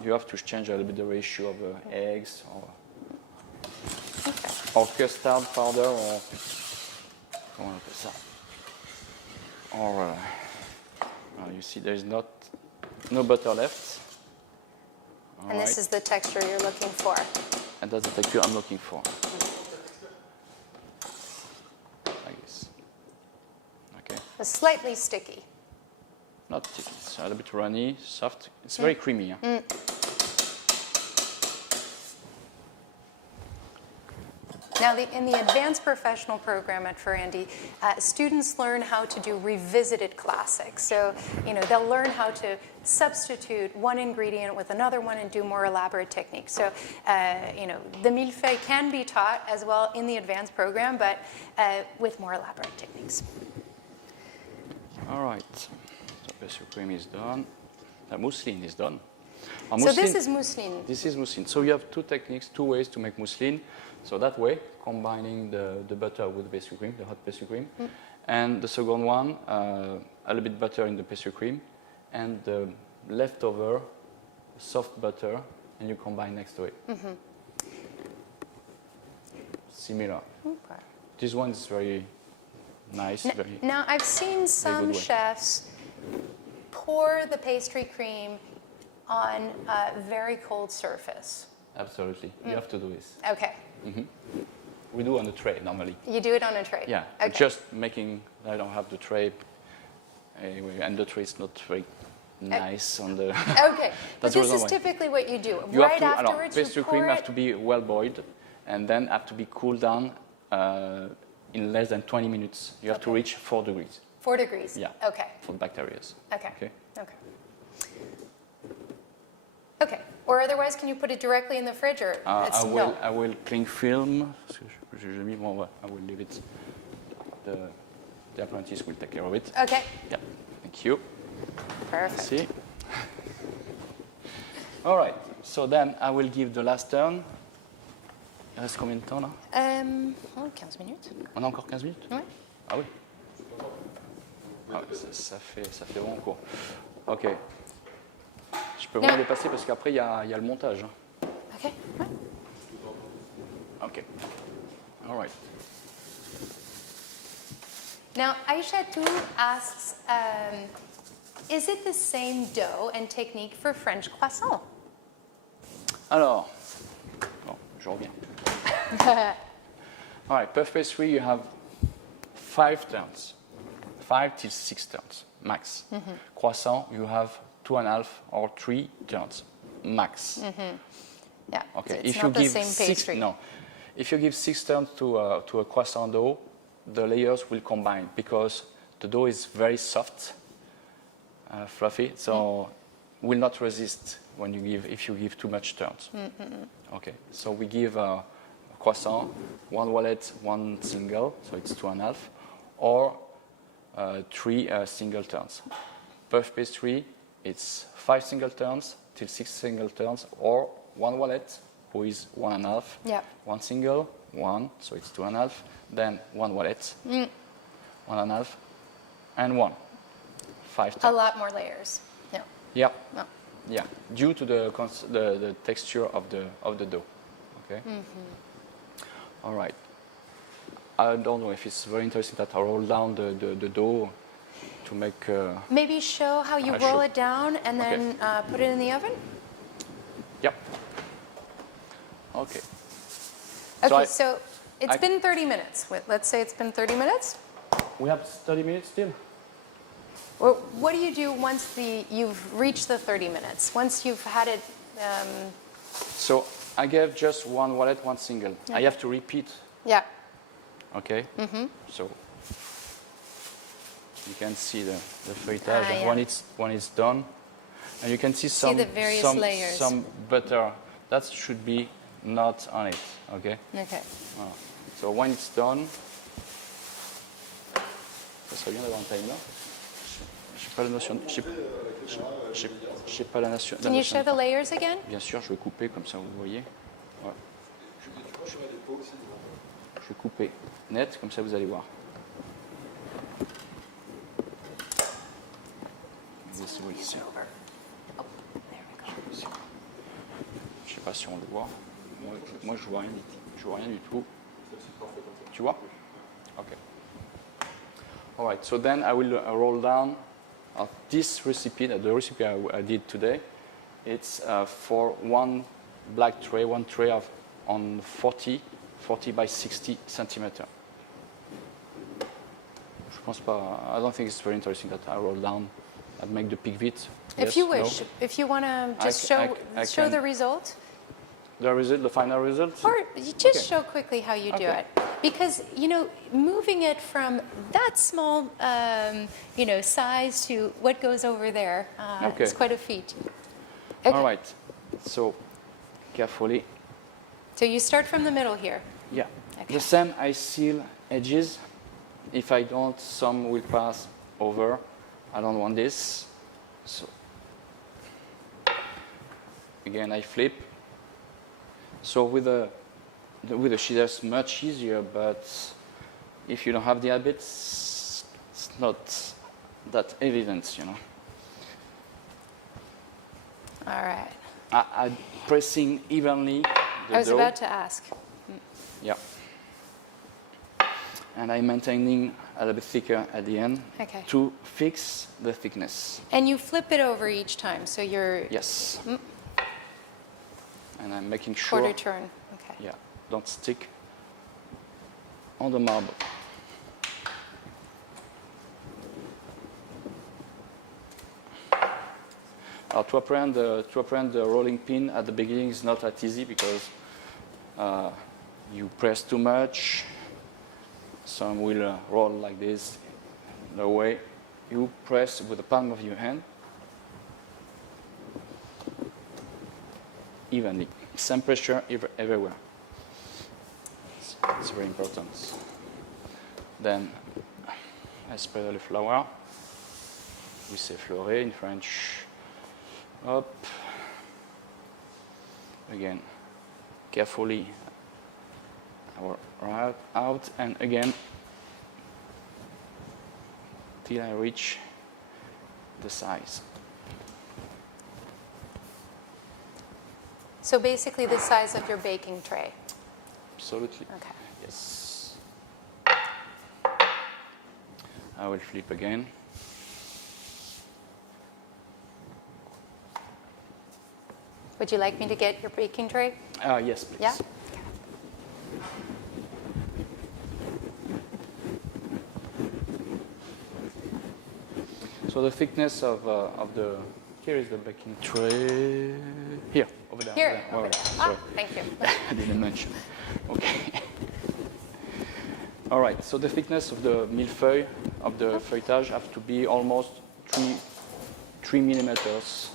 you have to change a little bit the ratio of eggs or custard powder or comment on appelle ça? Or you see there is no butter left. And this is the texture you're looking for. And that's the texture I'm looking for. Like this. Okay. It's slightly sticky. Not sticky. It's a little bit runny, soft. It's very creamy. Huh? Now, in the advanced professional program at FERRANDI, students learn how to do revisited classics. So, they'll learn how to substitute one ingredient with another one and do more elaborate techniques. So, the millefeuille can be taught as well in the advanced program, but with more elaborate techniques. All right. So, pastry cream is done. Mousseline is done. So this is mousseline. This is mousseline. So you have two techniques, two ways to make mousseline. So that way, combining the butter with the pastry cream, the hot pastry cream. And the second one, a little bit butter in the pastry cream, and the leftover soft butter, and you combine next to it. Similar. Okay. This one is very nice. Now, I've seen some chefs pour the pastry cream on a very cold surface. Absolutely. You have to do this. Okay. We do on a tray normally. You do it on a tray? Yeah. Okay. Just making, I don't have the tray anyway, and the tray is not very nice on the. Okay. But this is typically what you do. You right have to, afterwards, pastry you pour cream it. have to be well boiled, and then have to be cooled down in less than 20 minutes. You have to reach 4 degrees. 4 degrees? Yeah. Okay. For bacteria. Okay. Okay. Okay. Okay. Or otherwise, can you put it directly in the fridge, or it's no? I will cling film. I will leave it. The apprentice will take care of it. Okay. Yeah. Thank you. Perfect. See. All right. So then I will give the last turn. Il reste combien de temps là? 15 minutes. On a encore 15 minutes? Ouais. Ah oui. Ah, ça fait vraiment court. Ok. Je peux vraiment dépasser parce qu'après il y a le montage. Ok. Ouais. Ok. All right. Now, Aisha Tu asks, is it the same dough and technique for French croissant? Alors, bon, je reviens. All right, puff pastry, you have 5 turns, 5 till 6 turns max. Croissant, you have 2.5 or 3 turns max. Yeah. Okay. So it's not the same pastry. If you give 6 turns to a croissant dough, the layers will combine because the dough is very soft, fluffy, so will not resist if you give too much turns. Okay. So we give croissant, 1 wallet, 1 single, so it's 2.5, or 3 single turns. Puff pastry, it's 5 single turns till 6 single turns, or 1 wallet, who is 1.5, Yeah. 1 single, 1, so it's 2.5, then 1 wallet, 1.5, and 1. 5 turns. A lot more layers. Yeah. Yeah. No. Yeah, due to the texture of the dough. Okay. All right. I don't know if it's very interesting that I roll down the dough to make. Maybe show how you roll it down and then put it in the oven. Yep. Okay. Okay, so it's been 30 minutes. Let's say it's been 30 minutes. We have 30 minutes still. Well, what do you do once you've reached the 30 minutes? Once you've had it. So I gave just 1 wallet, 1 single. Okay. I have to repeat. Yeah. Okay. So you can see the feuilletage when it's done, and you can see some layers. some butter that should be not on it. Okay. Okay. So when it's done, ça serait bien d'avoir un timer. J'ai pas la notion. J'ai pas la notion. Can you show the layers again? Bien sûr, je vais couper comme ça, vous voyez. Ouais. Je vais couper net, comme ça vous allez voir. This will see. Oh, there we go. Je sais pas si on le voit. Moi je vois rien. Je vois rien du tout. Tu vois? Okay. All right. So then I will roll down this recipe. The recipe I did today. It's for one black tray, one tray of on 40 by 60 centimeter. Je pense pas. I don't think it's very interesting that I roll down and make the pig bit. If Yes, you no? wish, if you want to just I show can- the result, The result, the final result. or you just Okay. show quickly how you do Okay. it. Because, you know, moving it from that small, you know, size to what goes over there Okay. is quite a feat. Okay. All right. So carefully. So you start from the middle here. Yeah. Okay. The same, I seal edges. If I don't, some will pass over. I don't want this. So again, I flip. So with the sheet, it's much easier. But if you don't have the habit, it's not that evident, you know. All right. I'm pressing evenly the I was dough. about to ask. Yeah. And I'm maintaining a little bit thicker at the end Okay. to fix the thickness. And you flip it over each time, so you're Yes. Mm. And I'm making sure, quarter turn. Okay. yeah, don't stick on the marble. To apprehend the rolling pin at the beginning is not that easy because you press too much. Some will roll like this. The way you press with the palm of your hand evenly. Same pressure everywhere. It's very important. Then I spread the flour. We say fleurer in French. Up. Again, carefully out and again till I reach the size. So basically the size of your baking tray. Absolutely. Okay. Yes. I will flip again. Would you like me to get your baking tray? Yes, please. Yeah? So the thickness of the, here is the baking tray. Here, over there. Here, over over there. there. Sorry. Thank you. I didn't mention. Okay. All right. So the thickness of the millefeuille, of the feuilletage, have to be almost 3 millimeters.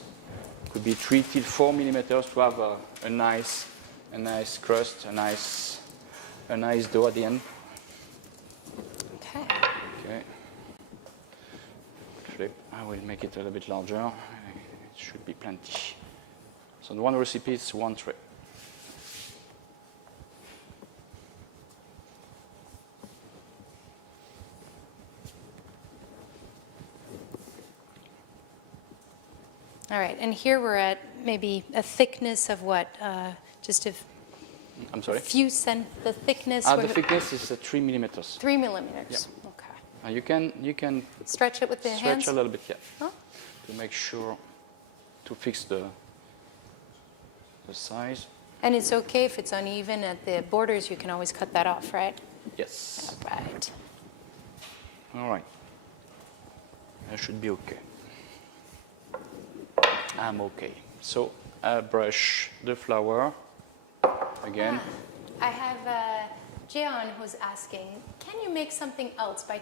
Could be 3 till 4 millimeters to have a nice crust, a nice dough at the end. Okay. Okay. Flip. I will make it a little bit larger. It should be plenty. So the one recipe is 1 tray. All right, and here we're at maybe a thickness of what? Just a I'm sorry. few the thickness. The thickness is 3 millimeters. 3 millimeters. Okay. You can Stretch it with the stretch hands. a little bit, yeah, Huh? to make sure to fix the size. And it's okay if it's uneven at the borders. You can always cut that off, right? Yes. All right. All right. That should be okay. I'm okay. So I brush the flour again. I have Jean who's asking, can you make something else by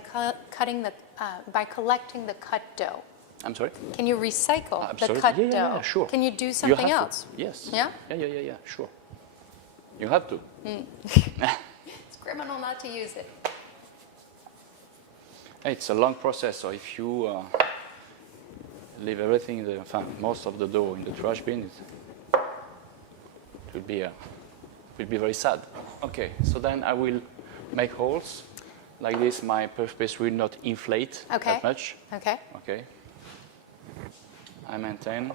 by collecting the cut dough? I'm sorry? Can you recycle the Absolutely. cut Yeah, dough? yeah, sure. Can you do You something have to. else? Yes. Yeah? Yeah, sure. You have to. It's criminal not to use it. It's a long process, so if you leave everything, most of the dough in the trash bin. It will be very sad. Okay, so then I will make holes. Like this, my puff pastry will not inflate that much. Okay. Okay. I maintain.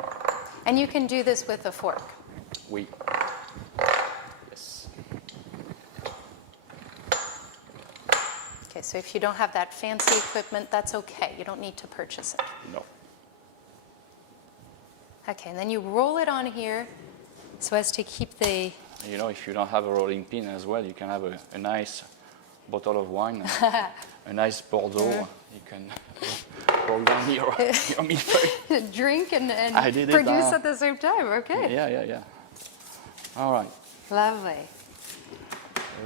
And you can do this with a fork. Oui. Yes. Okay, so if you don't have that fancy equipment, that's okay. You don't need to purchase it. No. Okay, and then you roll it on here so as to keep the... You know, if you don't have a rolling pin as well, you can have a nice bottle of wine, a nice Bordeaux. You can roll down your millefeuille. Drink and I did it, produce at the same time. Okay. Yeah. All right. Lovely.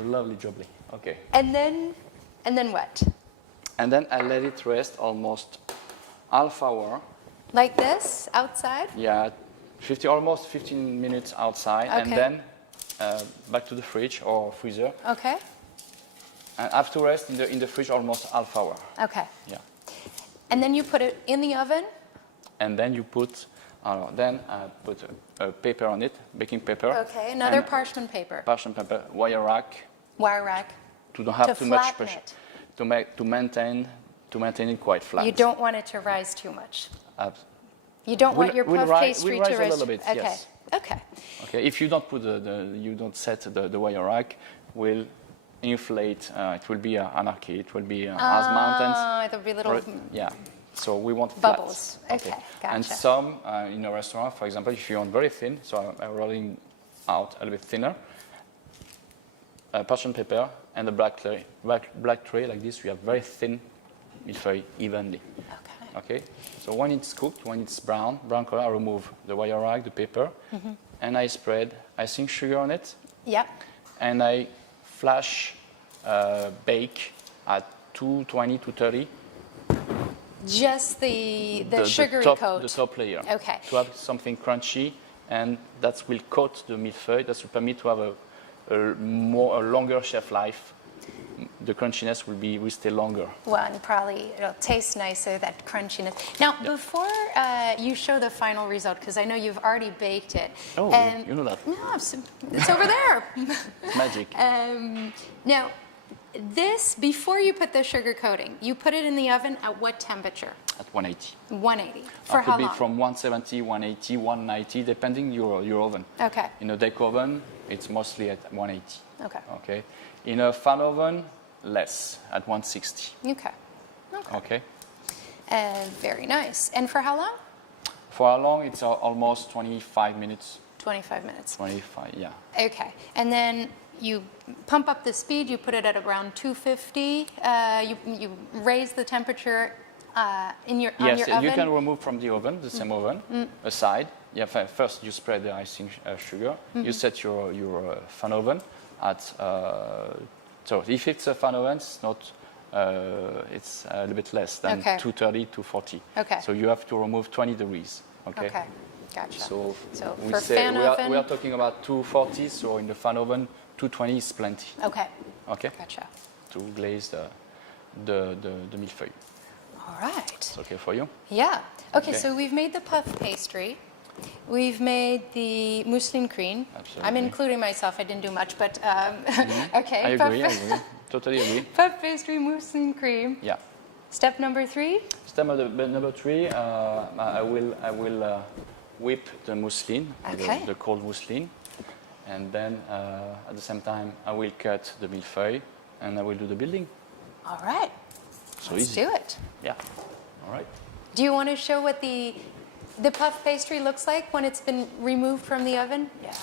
Lovely, jubbly. Okay. And then what? And then I let it rest almost half hour. Like this, outside? Yeah, almost 15 minutes outside, and then back to the fridge or freezer. Okay. And have to rest in the fridge almost half hour. Okay. Yeah. And then you put it in the oven? And then you put, then put a paper on it, baking paper. Okay, another parchment paper. Parchment paper, wire rack. Wire rack. To don't have to too much flatten pressure. it. To maintain it quite flat. You don't want it to rise too much. You don't want your puff pastry to rise a little bit. Okay. Yes. Okay. Okay. If you don't put you don't set the wire rack, will inflate. It will be anarchy. It will be as mountains. It'll be little yeah. So we want flat. bubbles. Okay. Gotcha. And some in a restaurant, for example, if you want very thin, so I'm rolling out a little bit thinner. Parchment paper and a black tray like this. We have very thin millefeuille evenly. Okay, so when it's cooked, when it's brown color, I remove the wire rag, the paper, and I spread icing sugar on it. Yep. And I flash bake at 220 to 30. Just the sugary coat. The top layer. Okay. To have something crunchy, and that will coat the millefeuille. That will permit to have a longer shelf life. The crunchiness will stay longer. Well, and probably it'll taste nicer, that crunchiness. Now, before you show the final result, because I know you've already baked it. Oh, you know that. No, it's over there. Magic. Now, this, before you put the sugar coating, you put it in the oven at what temperature? At 180. 180. For how long? It could be from 170, 180, 190, depending your oven. Okay. In a deck oven, it's mostly at 180. Okay. Okay. In a fan oven, less, at 160. Okay. Okay. Very nice. And for how long? For how long? It's almost 25 minutes. 25 minutes. 25, yeah. Okay. And then you pump up the speed. You put it at around 250. You raise the temperature on your oven. Yes, you can remove from the oven, the same oven, aside. Yeah, first you spread the icing sugar. You set your fan oven at. So if it's a fan oven, it's not. It's a little bit less than 230 to 40. Okay. So you have to remove 20 degrees. Okay. Okay. Gotcha. So we for say fan oven, we are talking about 240. So in the fan oven, 220 is plenty. Okay. Okay. Gotcha. To glaze the millefeuille. All right. It's okay for you? Yeah. Okay. So we've made the puff pastry. We've made the mousseline cream. Absolutely. I'm including myself. I didn't do much, but okay. I agree. Totally agree. Puff pastry, mousseline cream. Yeah. Step number 3. Step number 3. I will whip the mousseline, the cold mousseline, and then at the same time I will cut the millefeuille and I will do the building. All right. So Let's easy. do it. Yeah. All right. Do you want to show what the puff pastry looks like when it's been removed from the oven? Yeah.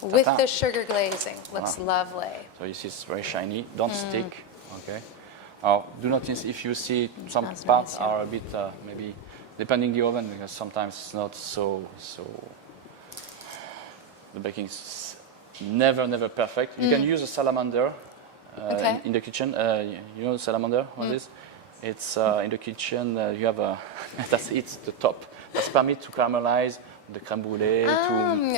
With the sugar glazing. Looks lovely. So this is very shiny. Don't stick. Okay. Do not if you see some That's parts nice, yeah. are a bit maybe depending the oven, because sometimes it's not so. The baking is never perfect. You can use a salamander in the kitchen. You know the salamander? What is? It's in the kitchen. You have a that's it. The top. That's permit to caramelize the crème brûlée.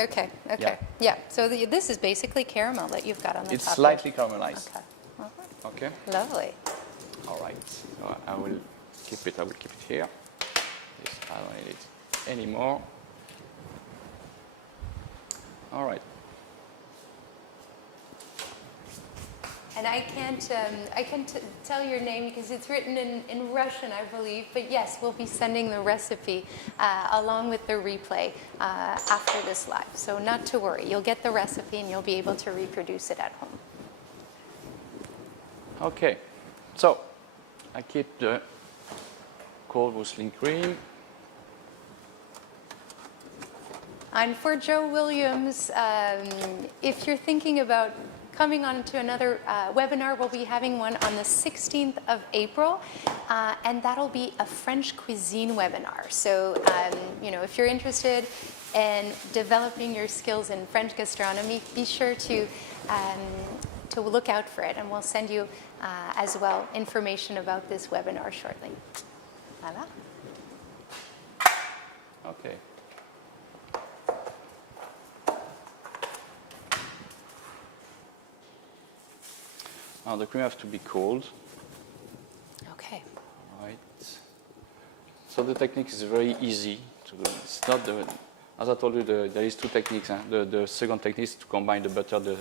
Okay. Yeah. So this is basically caramel that you've got on the top. It's slightly caramelized. Okay. Okay. Lovely. All right. So I will keep it. I will keep it here. This, I don't need it anymore. All right. And I can't tell your name because it's written in Russian, I believe. But yes, we'll be sending the recipe along with the replay after this live. So not to worry. You'll get the recipe and you'll be able to reproduce it at home. Okay. So I keep the cold whistling cream. And for Joe Williams, if you're thinking about coming on to another webinar, we'll be having one on the 16th of April, and that'll be a French cuisine webinar. So, you know, if you're interested in developing your skills in French gastronomy, be sure to look out for it, and we'll send you as well information about this webinar shortly. Voilà. Okay. Now the cream has to be cold. Okay. All right. So the technique is very easy to do. It's not the, as I told you, there is two techniques. Huh? The second technique is to combine the butter, the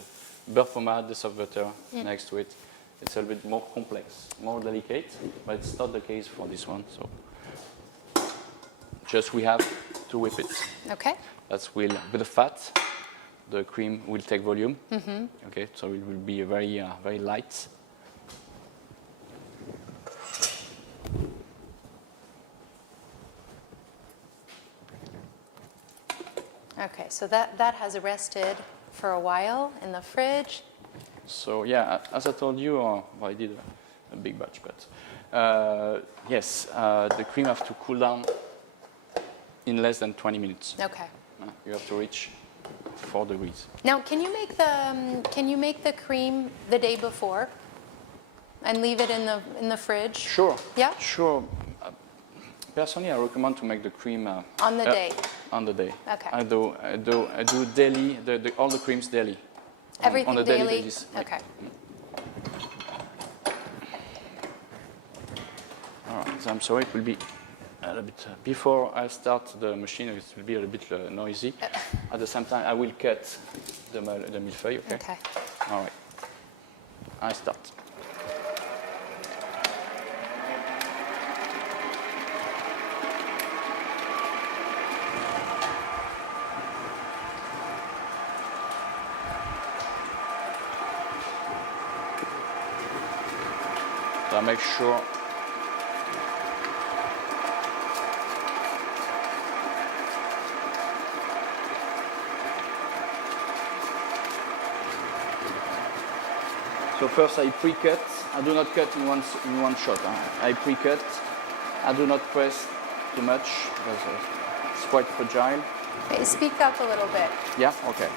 beurre pomade, the soft butter next to it. It's a little bit more complex, more delicate, but it's not the case for this one. So just we have to whip it. Okay. That's will with the fat. The cream will take volume. Okay, so it will be very, very light. Okay, so that has rested for a while in the fridge. So yeah, as I told you, well, I did a big batch, but yes, the cream has to cool down in less than 20 minutes. Okay. You have to reach 4 degrees. Now, can you make the cream the day before and leave it in the fridge? Sure. Yeah. Sure. Personally, I recommend to make the cream On the day. On the day. Okay. I do daily all the creams daily. Everything on a daily. daily basis. Okay. All right. So I'm sorry, it will be a little bit before I start the machine. It will be a little bit noisy. At the same time, I will cut the millefeuille. Okay. Okay. All right. I start. So I make sure so first I pre-cut. I do not cut in one shot. I pre-cut. I do not press too much because it's quite fragile. Okay, speak up a little bit. Yeah. Okay.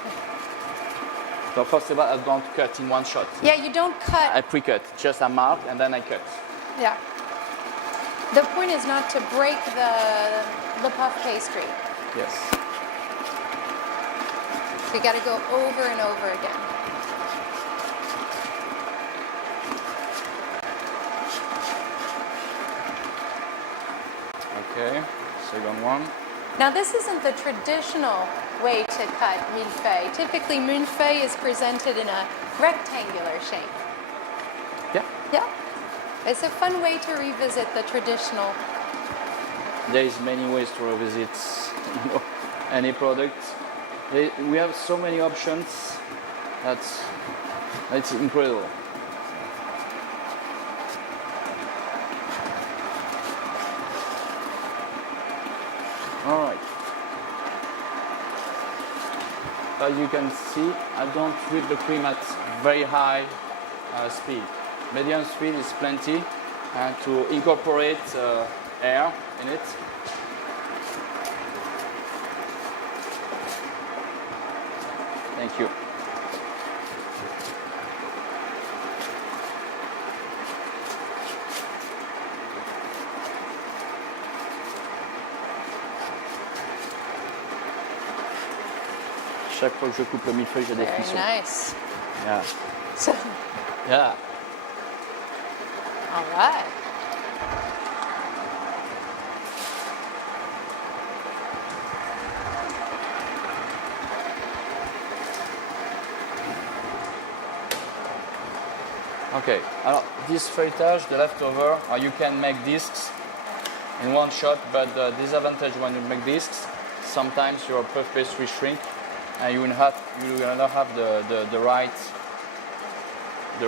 So first of all, I don't cut in one shot. Yeah, you don't cut. I pre-cut. Just I mark and then I cut. Yeah. The point is not to break the puff pastry. Yes. So you got to go over and over again. Okay. Second one. Now, this isn't the traditional way to cut millefeuille. Typically, millefeuille is presented in a rectangular shape. Yeah. Yeah. It's a fun way to revisit the traditional. There is many ways to revisit any product. We have so many options. That's incredible. All right. As you can see, I don't whip the cream at very high speed. Medium speed is plenty, and to incorporate air in it. Thank you. Chaque fois que je coupe le millefeuille, j'ai des Very frissons. nice. Yeah. So, Yeah. all right. Okay, alors this feuilletage, the leftover, you can make discs in one shot, but the disadvantage when you make discs, sometimes your puff pastry shrink and you will not have the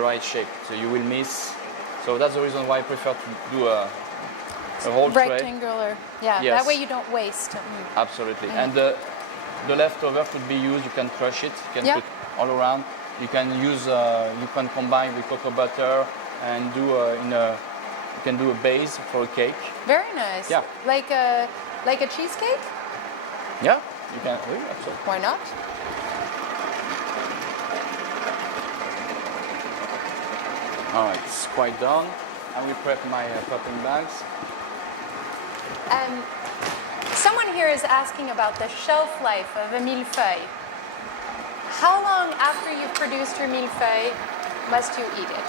right shape, so you will miss. So that's the reason why I prefer to do a whole tray. Rectangular, yeah, Yes. that way you don't waste. Absolutely, and the leftover could be used, you can crush it, you can Yeah. put all around. You can use, you can combine with cocoa butter and do you can do a base for a cake. Very nice. Yeah. Like a cheesecake? Yeah, you can. Oui, absolutely. Why not? All right, it's quite done. I will prep my popping bags. Someone here is asking about the shelf life of a millefeuille. How long after you've produced your millefeuille must you eat it?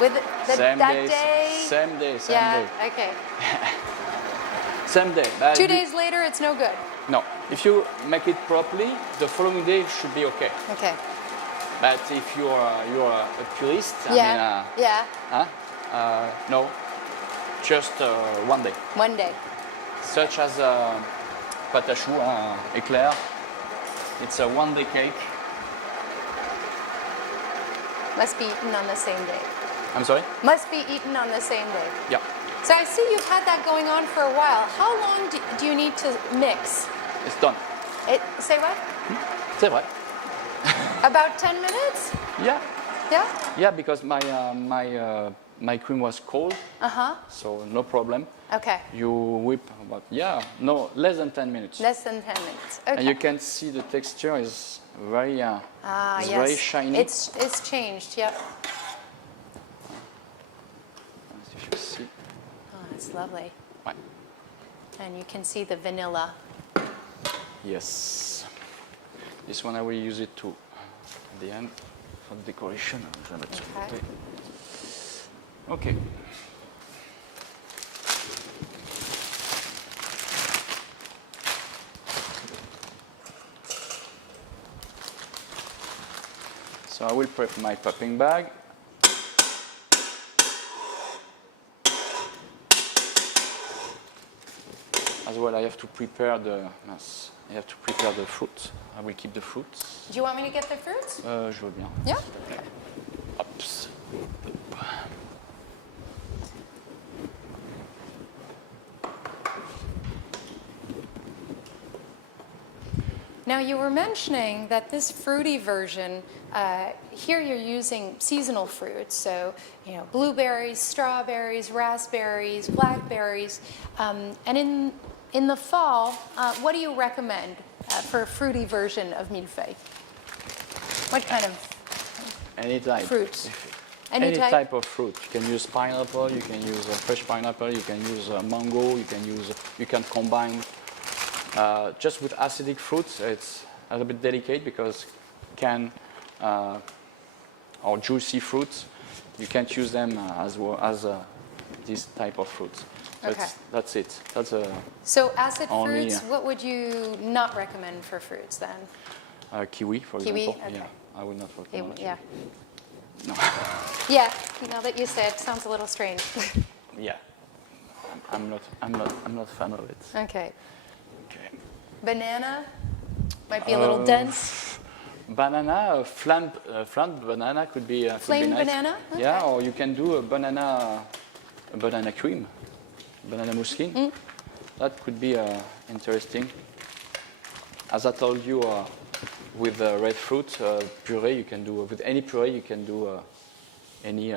With Same that day, day? same day, same Yeah, day. okay. Same day. 2 days later, it's no good. No, if you make it properly, the following day should be okay. Okay. But if you're a purist, Yeah, yeah, no, just 1 day. 1 day. Such as pâte à choux, éclair. It's a 1-day cake. Must be eaten on the same day. I'm sorry? Must be eaten on the same day. Yeah. So I see you've had that going on for a while. How long do you need to mix? It's done. Say what? C'est vrai. About 10 minutes? Yeah. Yeah? Yeah, because my cream was cold, Uh-huh. so no problem. Okay. You whip about, less than 10 minutes. Less than 10 minutes. Okay. And you can see the texture is very, it's yes. very shiny. It's changed, yep. If you see. Oh, it's lovely. Ouais. And you can see the vanilla. Yes. This one I will use it too at the end for the decoration. Je vais mettre sur le côté. Okay. So I will prep my popping bag. As well, I have to prepare the fruit. I will keep the fruits. Do you want me to get the fruits? Je veux bien. Yeah. Oops. Now you were mentioning that this fruity version, here you're using seasonal fruits, so blueberries, strawberries, raspberries, blackberries, and in the fall, what do you recommend for a fruity version of millefeuille? What kind of Any type. fruits? Any type of fruit. You can use pineapple. You can use fresh pineapple. You can use mango. You can combine. Just with acidic fruits, it's a little bit delicate because or juicy fruits, you can't use them as well as this type of fruits. Okay. That's it. So acid only, fruits, what would you not recommend for fruits then? Kiwi, for Kiwi, example. okay. Yeah, I would not recommend. Yeah. No. Yeah, now that you say it, sounds a little strange. Yeah. I'm not a fan of it. Okay. Okay. Banana might be a little dense. Banana, flambed banana could be Flame nice. banana? Okay. Yeah, or you can do a banana cream, banana mousseline. That could be interesting. As I told you, with red fruit puree, you can do with any puree you can do any.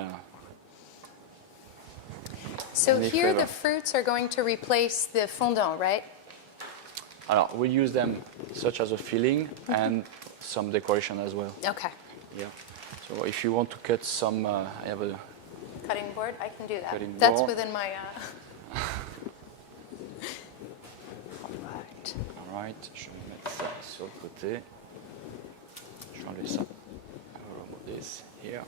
So any here flavor. the fruits are going to replace the fondant, right? Alors, we use them such as a filling and some decoration as well. Okay. Yeah. So if you want to cut some, I have a Cutting board, I can do that. Cutting That's board. within my. Alright, je vais mettre ça sur le côté. Je vais enlever ça. I will remove this here.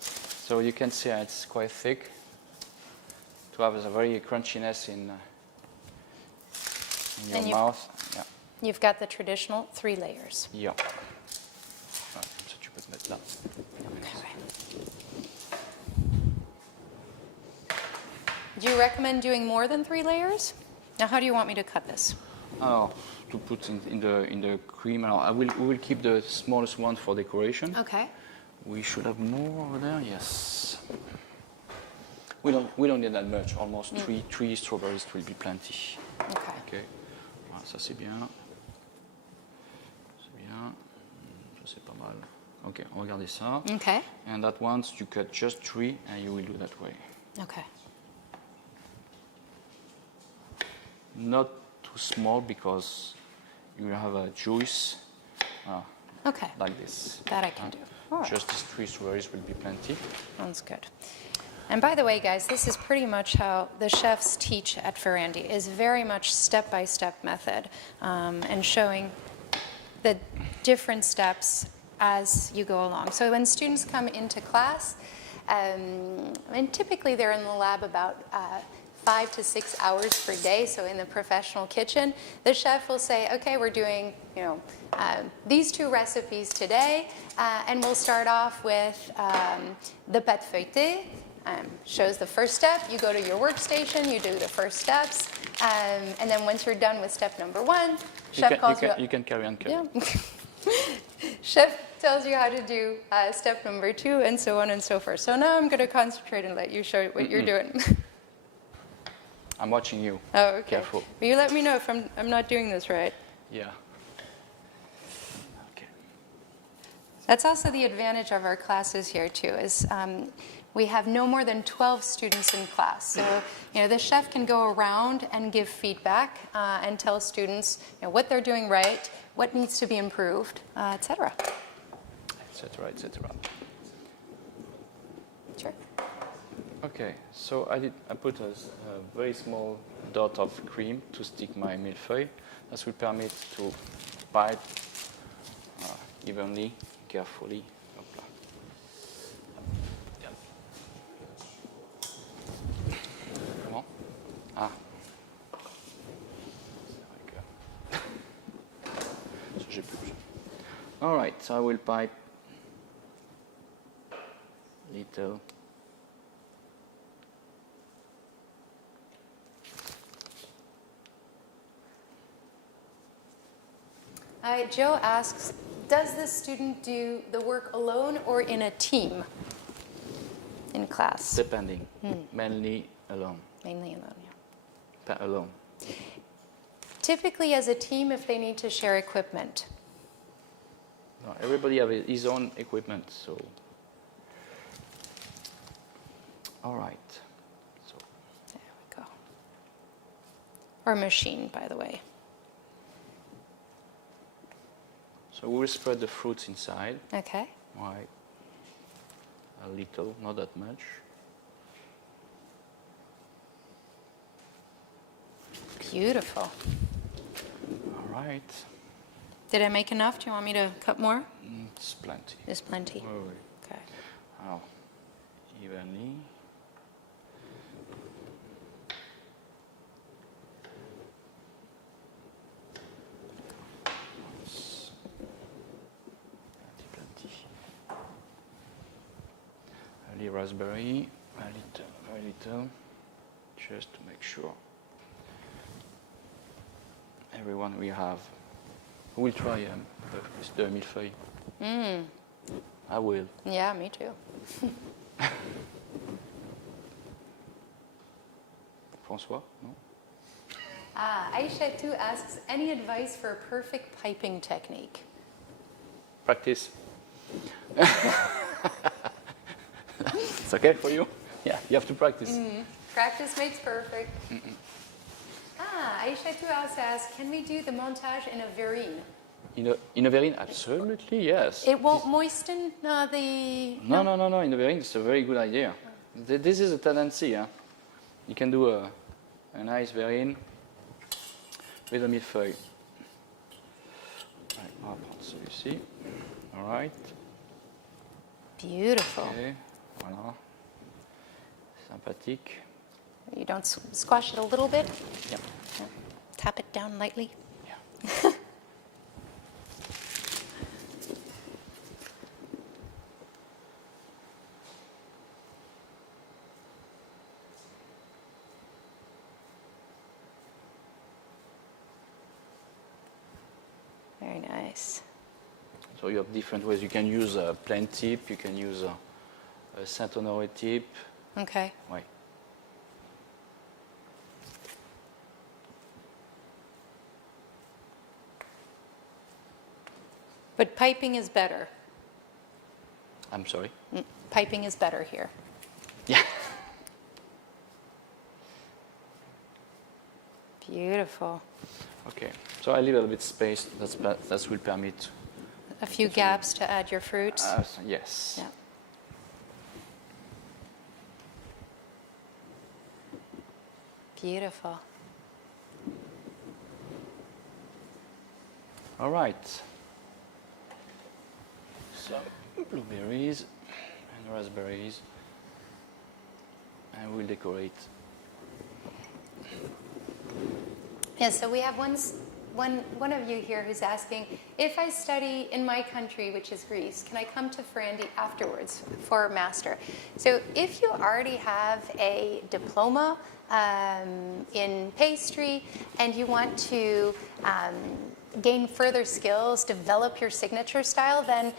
So you can see it's quite thick to have a very crunchiness in your And mouth. Yeah. You've got the traditional 3 layers. Yeah. Ouais, ça tu peux te mettre là. Okay. Do you recommend doing more than 3 layers? Now, how do you want me to cut this? Alors, to put in the cream, alors we will keep the smallest one for decoration. Okay. We should have more over there. Yes. We don't need that much. Almost three strawberries will be plenty. Okay. Okay. Voilà, ça c'est bien. C'est bien. Ça c'est pas mal. Okay, on va garder ça. Okay. And that once you cut just 3, and you will do that way. Okay. Not too small because you will have a juice Okay. like this. That I can do. All right. Just these 3 strawberries will be plenty. Sounds good. And by the way, guys, this is pretty much how the chefs teach at Ferrandi, is very much step-by-step method and showing the different steps as you go along. So when students come into class, and typically they're in the lab about 5 to 6 hours per day, so in the professional kitchen, the chef will say, okay, we're doing, these 2 recipes today, and we'll start off with the pâte feuilletée. Shows the first step, you go to your workstation, you do the first steps, and then once you're done with step number 1, chef calls you up. You can carry on. Yeah. Chef tells you how to do step number 2, and so on and so forth. So now I'm going to concentrate and let you show what you're doing. I'm watching you. Oh, okay. Careful. Will you let me know if I'm not doing this right? Yeah. Okay. That's also the advantage of our classes here too, is we have no more than 12 students in class. So, the chef can go around and give feedback and tell students what they're doing right, what needs to be improved, etc. Etc. Etc. Sure. Okay, so I put a very small dot of cream to stick my millefeuille. That will permit to bite evenly, carefully. Hop là. Yeah. Comment? Ah. So j'ai plus. All right, so I will bite little. Joe asks, does the student do the work alone or in a team in class? Depending. Mainly alone. Mainly alone, yeah. Alone. Typically as a team if they need to share equipment. No, everybody has his own equipment, so. All right. So. There we go. Or machine, by the way. So we'll spread the fruits inside. Okay. Right. A little, not that much. Beautiful. All right. Did I make enough? Do you want me to cut more? It's plenty. There's plenty. Oh, oui. Okay. Now, evenly. Plenty. A little raspberry, a little, very little, just to make sure. Everyone we have. Who will try the millefeuille? I will. Yeah, me too. François? No? Aisha too asks, any advice for a perfect piping technique? Practice. It's okay for you? Yeah, you have to practice. Practice makes perfect. Aisha too also asks, can we do the montage in a verrine? In a verrine? Absolutely, yes. It won't moisten the... No. In a verrine, it's a very good idea. This is a tendency. Huh? You can do a nice verrine with a millefeuille. Right, on va prendre celui-ci. All right. Beautiful. Okay, voilà. Sympathique. You don't squash it a little bit? Yep. No. Tap it down lightly? Yeah. Very nice. So you have different ways. You can use a plain tip, you can use a Saint-Honoré tip. Okay. Ouais. But piping is better. I'm sorry. Piping is better here. Yeah. Beautiful. Okay. So I leave a little bit space. That will permit. A few gaps to add your fruit. Yes. Yeah. Beautiful. All right. So blueberries and raspberries, and we'll decorate. Yeah, so we have one of you here who's asking, if I study in my country, which is Greece, can I come to FERRANDI afterwards for a master? So if you already have a diploma in pastry and you want to gain further skills, develop your signature style, then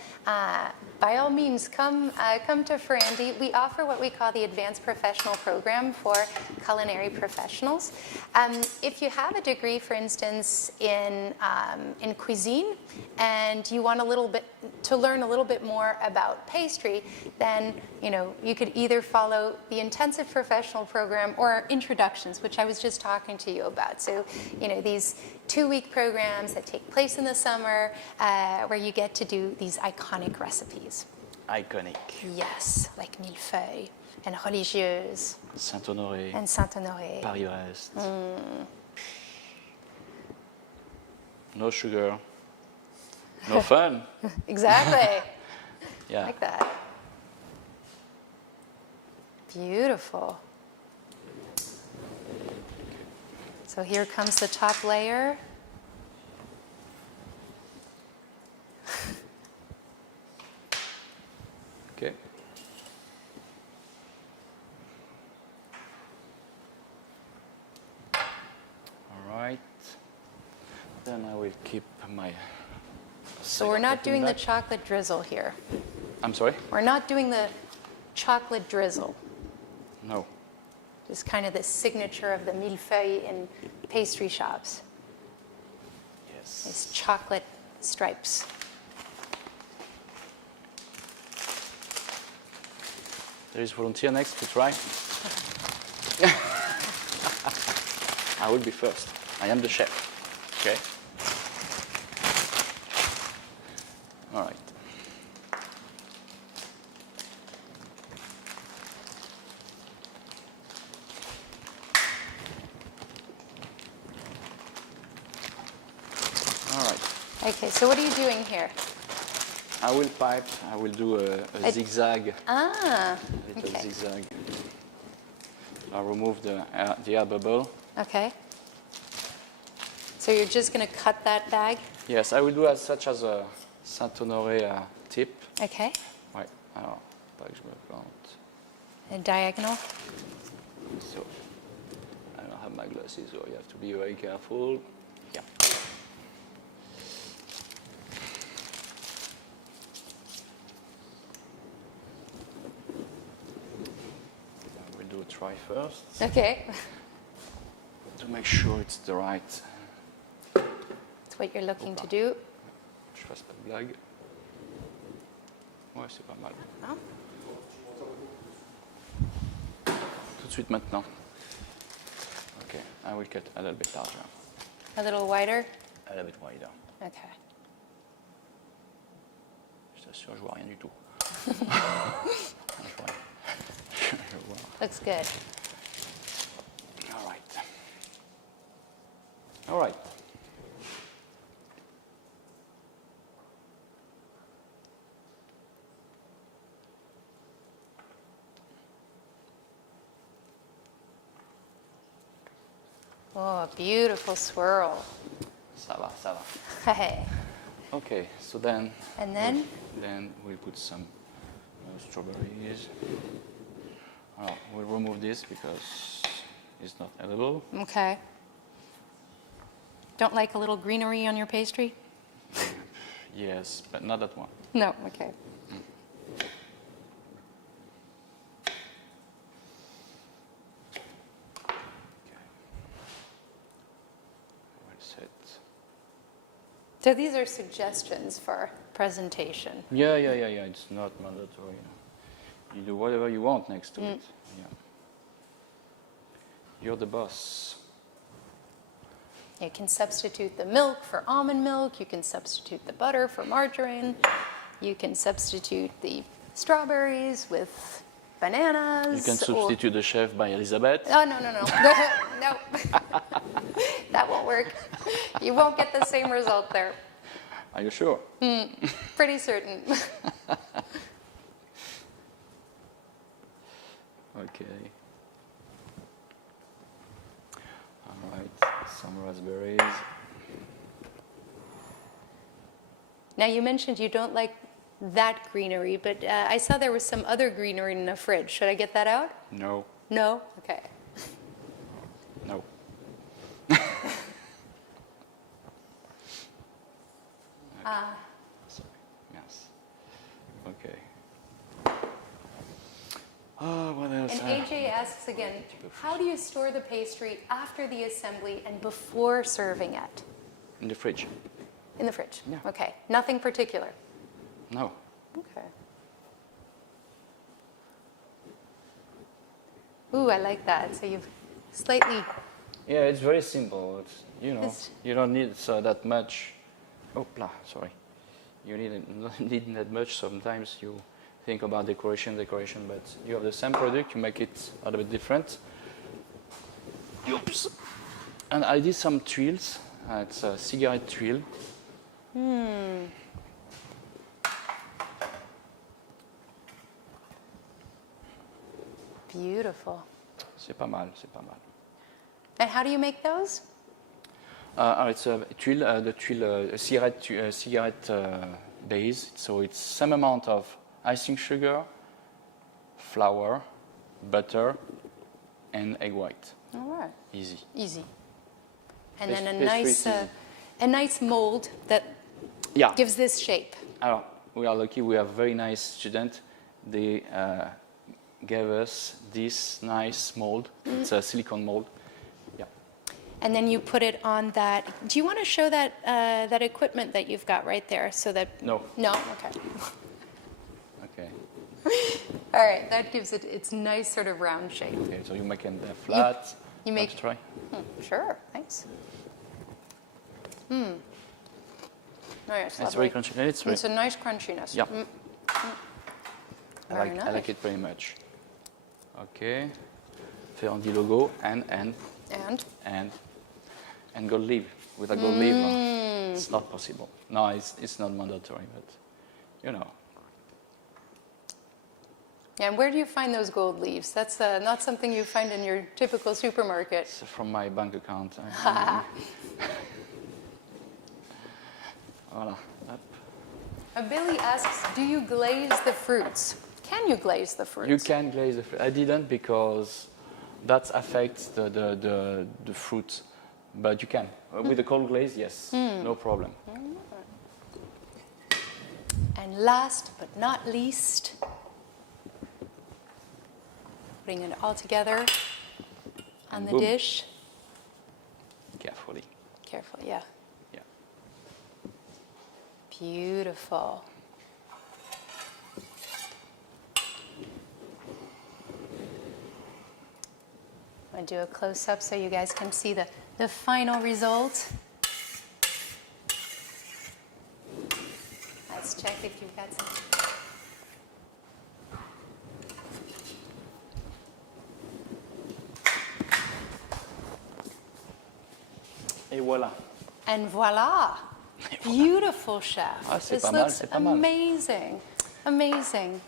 by all means, come to FERRANDI. We offer what we call the Advanced Professional Program for culinary professionals. If you have a degree, for instance, in cuisine, and you want to learn a little bit more about pastry, then you could either follow the intensive professional program or introductions, which I was just talking to you about. So, these 2-week programs that take place in the summer, where you get to do these iconic recipes. Iconic. Yes, like Millefeuille and Religieuse Saint-Honoré. and Saint-Honoré. Paris-Brest. No sugar. No fun. Exactly. Yeah. Like that. Beautiful. So here comes the top layer. Okay. All right. Then I will keep my. So we're not doing the chocolate drizzle here. I'm sorry? We're not doing the chocolate drizzle. No. Just kind of the signature of the millefeuille in pastry shops. Yes. These chocolate stripes. There is volunteer next to try. I will be first. I am the chef. Okay? All right. All right. Okay, so what are you doing here? I will pipe. I will do a zigzag. Ah, A little okay. zigzag. I'll remove the air bubble. Okay. So you're just going to cut that bag? Yes, I will do such as a Saint-Honoré tip. Okay. Ouais. Alors, pas que je me plante. A diagonal? So, I don't have my glasses, so you have to be very careful. Yeah. I will do a try first Okay. to make sure it's the right. That's what you're looking to do. Je fasse pas de blague. Ouais, c'est pas mal. Oh. Tout de suite maintenant. Okay, I will cut a little bit larger. A little wider? A little bit wider. Okay. Je t'assure, je vois rien du tout. Je vois. Looks good. All right. All right. Oh, beautiful swirl. Ça va, ça va. Hey. Okay, so then. And then? Then we'll put some strawberries. We'll remove this because it's not edible. Okay. Don't like a little greenery on your pastry? Yes, but not that one. No, okay. Well set. So these are suggestions for presentation. Yeah. It's not mandatory. You do whatever you want next to it. Yeah. You're the boss. You can substitute the milk for almond milk. You can substitute the butter for margarine. You can substitute the strawberries with bananas. You can substitute the chef by Elizabeth. Oh, no. No. That won't work. You won't get the same result there. Are you sure? Pretty certain. Okay. All right, some raspberries. Now, you mentioned you don't like that greenery, but I saw there was some other greenery in the fridge. Should I get that out? No, No? Okay. no. Sorry. Yes. Okay. Oh, what else? And AJ asks again, how do you store the pastry after the assembly and before serving it? In the fridge. In the fridge? Yeah. Okay. Nothing particular? No. Okay. Ooh, I like that. So you've slightly... Yeah, it's very simple. It's, It's- you don't need that much. Opla, sorry. You don't need that much. Sometimes you think about decoration, but you have the same product, you make it a little bit different. Oops. And I did some twills. It's a cigarette twill. Beautiful. C'est pas mal, c'est pas mal. And how do you make those? It's a twill, a cigarette base. So it's same amount of icing sugar, flour, butter, and egg white. All right. Easy. Easy. And Pastry then is easy. a nice mold that Yeah. gives this shape. Alors, we are lucky. We have very nice students. They gave us this nice mold. It's a silicone mold. Yeah. And then you put it on that. Do you want to show that that equipment that you've got right there so that... No. No? Okay. Okay. All right. That gives it its nice sort of round shape. Okay. So you make them flat. you Want make- to try? Sure. Thanks. Oh, yeah, It's very crunchy. It's a nice crunchiness. Yeah. Very I nice. like it very much. Okay. FERRANDI logo and gold leaf. With a gold leaf, it's not possible. No, it's not mandatory, but you know. Yeah, and where do you find those gold leaves? That's not something you find in your typical supermarket. It's from my bank account. Voilà. Up. Billy asks, do you glaze the fruits? Can you glaze the fruits? You can glaze the fruit. I didn't because that affects the fruit, but you can. With the cold glaze, yes, no problem. And last but not least, putting it all together on And the boom. dish. Carefully. Careful, yeah. Yeah. Beautiful. I'm going to do a close-up so you guys can see the final result. Let's check if you've got some. Et voilà. And voila! Beautiful, chef. Ah, c'est This pas mal, looks c'est pas mal. amazing. Amazing.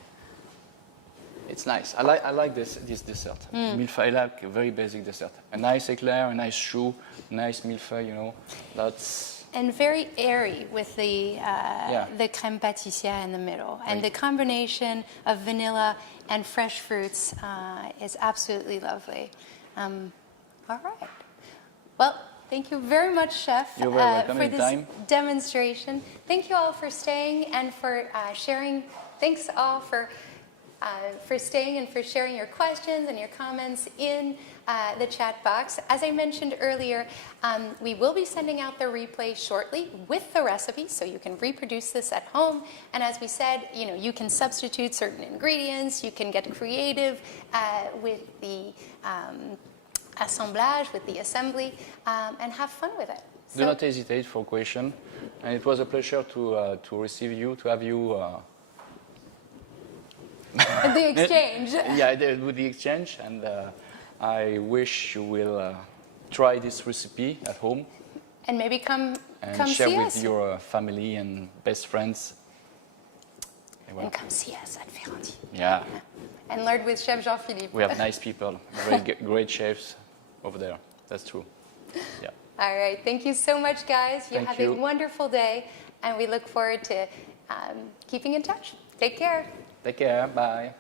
It's nice. I like this dessert. Millefeuille, like a very basic dessert. A nice eclair, a nice choux, nice millefeuille. You know, that's And very airy with the crème pâtissière in the middle. And the combination of vanilla and fresh fruits is absolutely lovely. All right. Well, Thank you very much, Chef, You're very welcome for this anytime. demonstration. Thank you all for staying and for sharing. Thanks all for staying and for sharing your questions and your comments in the chat box. As I mentioned earlier, we will be sending out the replay shortly with the recipe, so you can reproduce this at home. And as we said, you can substitute certain ingredients. You can get creative with the assemblage, with the assembly, and have fun with it. Do not hesitate for question. And it was a pleasure to receive you, to have you. The exchange. Yeah, with the exchange, and I wish you will try this recipe at home And maybe come share see with us. your family and best friends. And come see us at FERRANDI. Yeah, And learn with Chef Jean-Philippe. we have nice people, very great chefs over there. That's true. Yeah. All right. Thank you so much, guys. You Thank have you. a wonderful day, and we look forward to keeping in touch. Take care. Take care. Bye.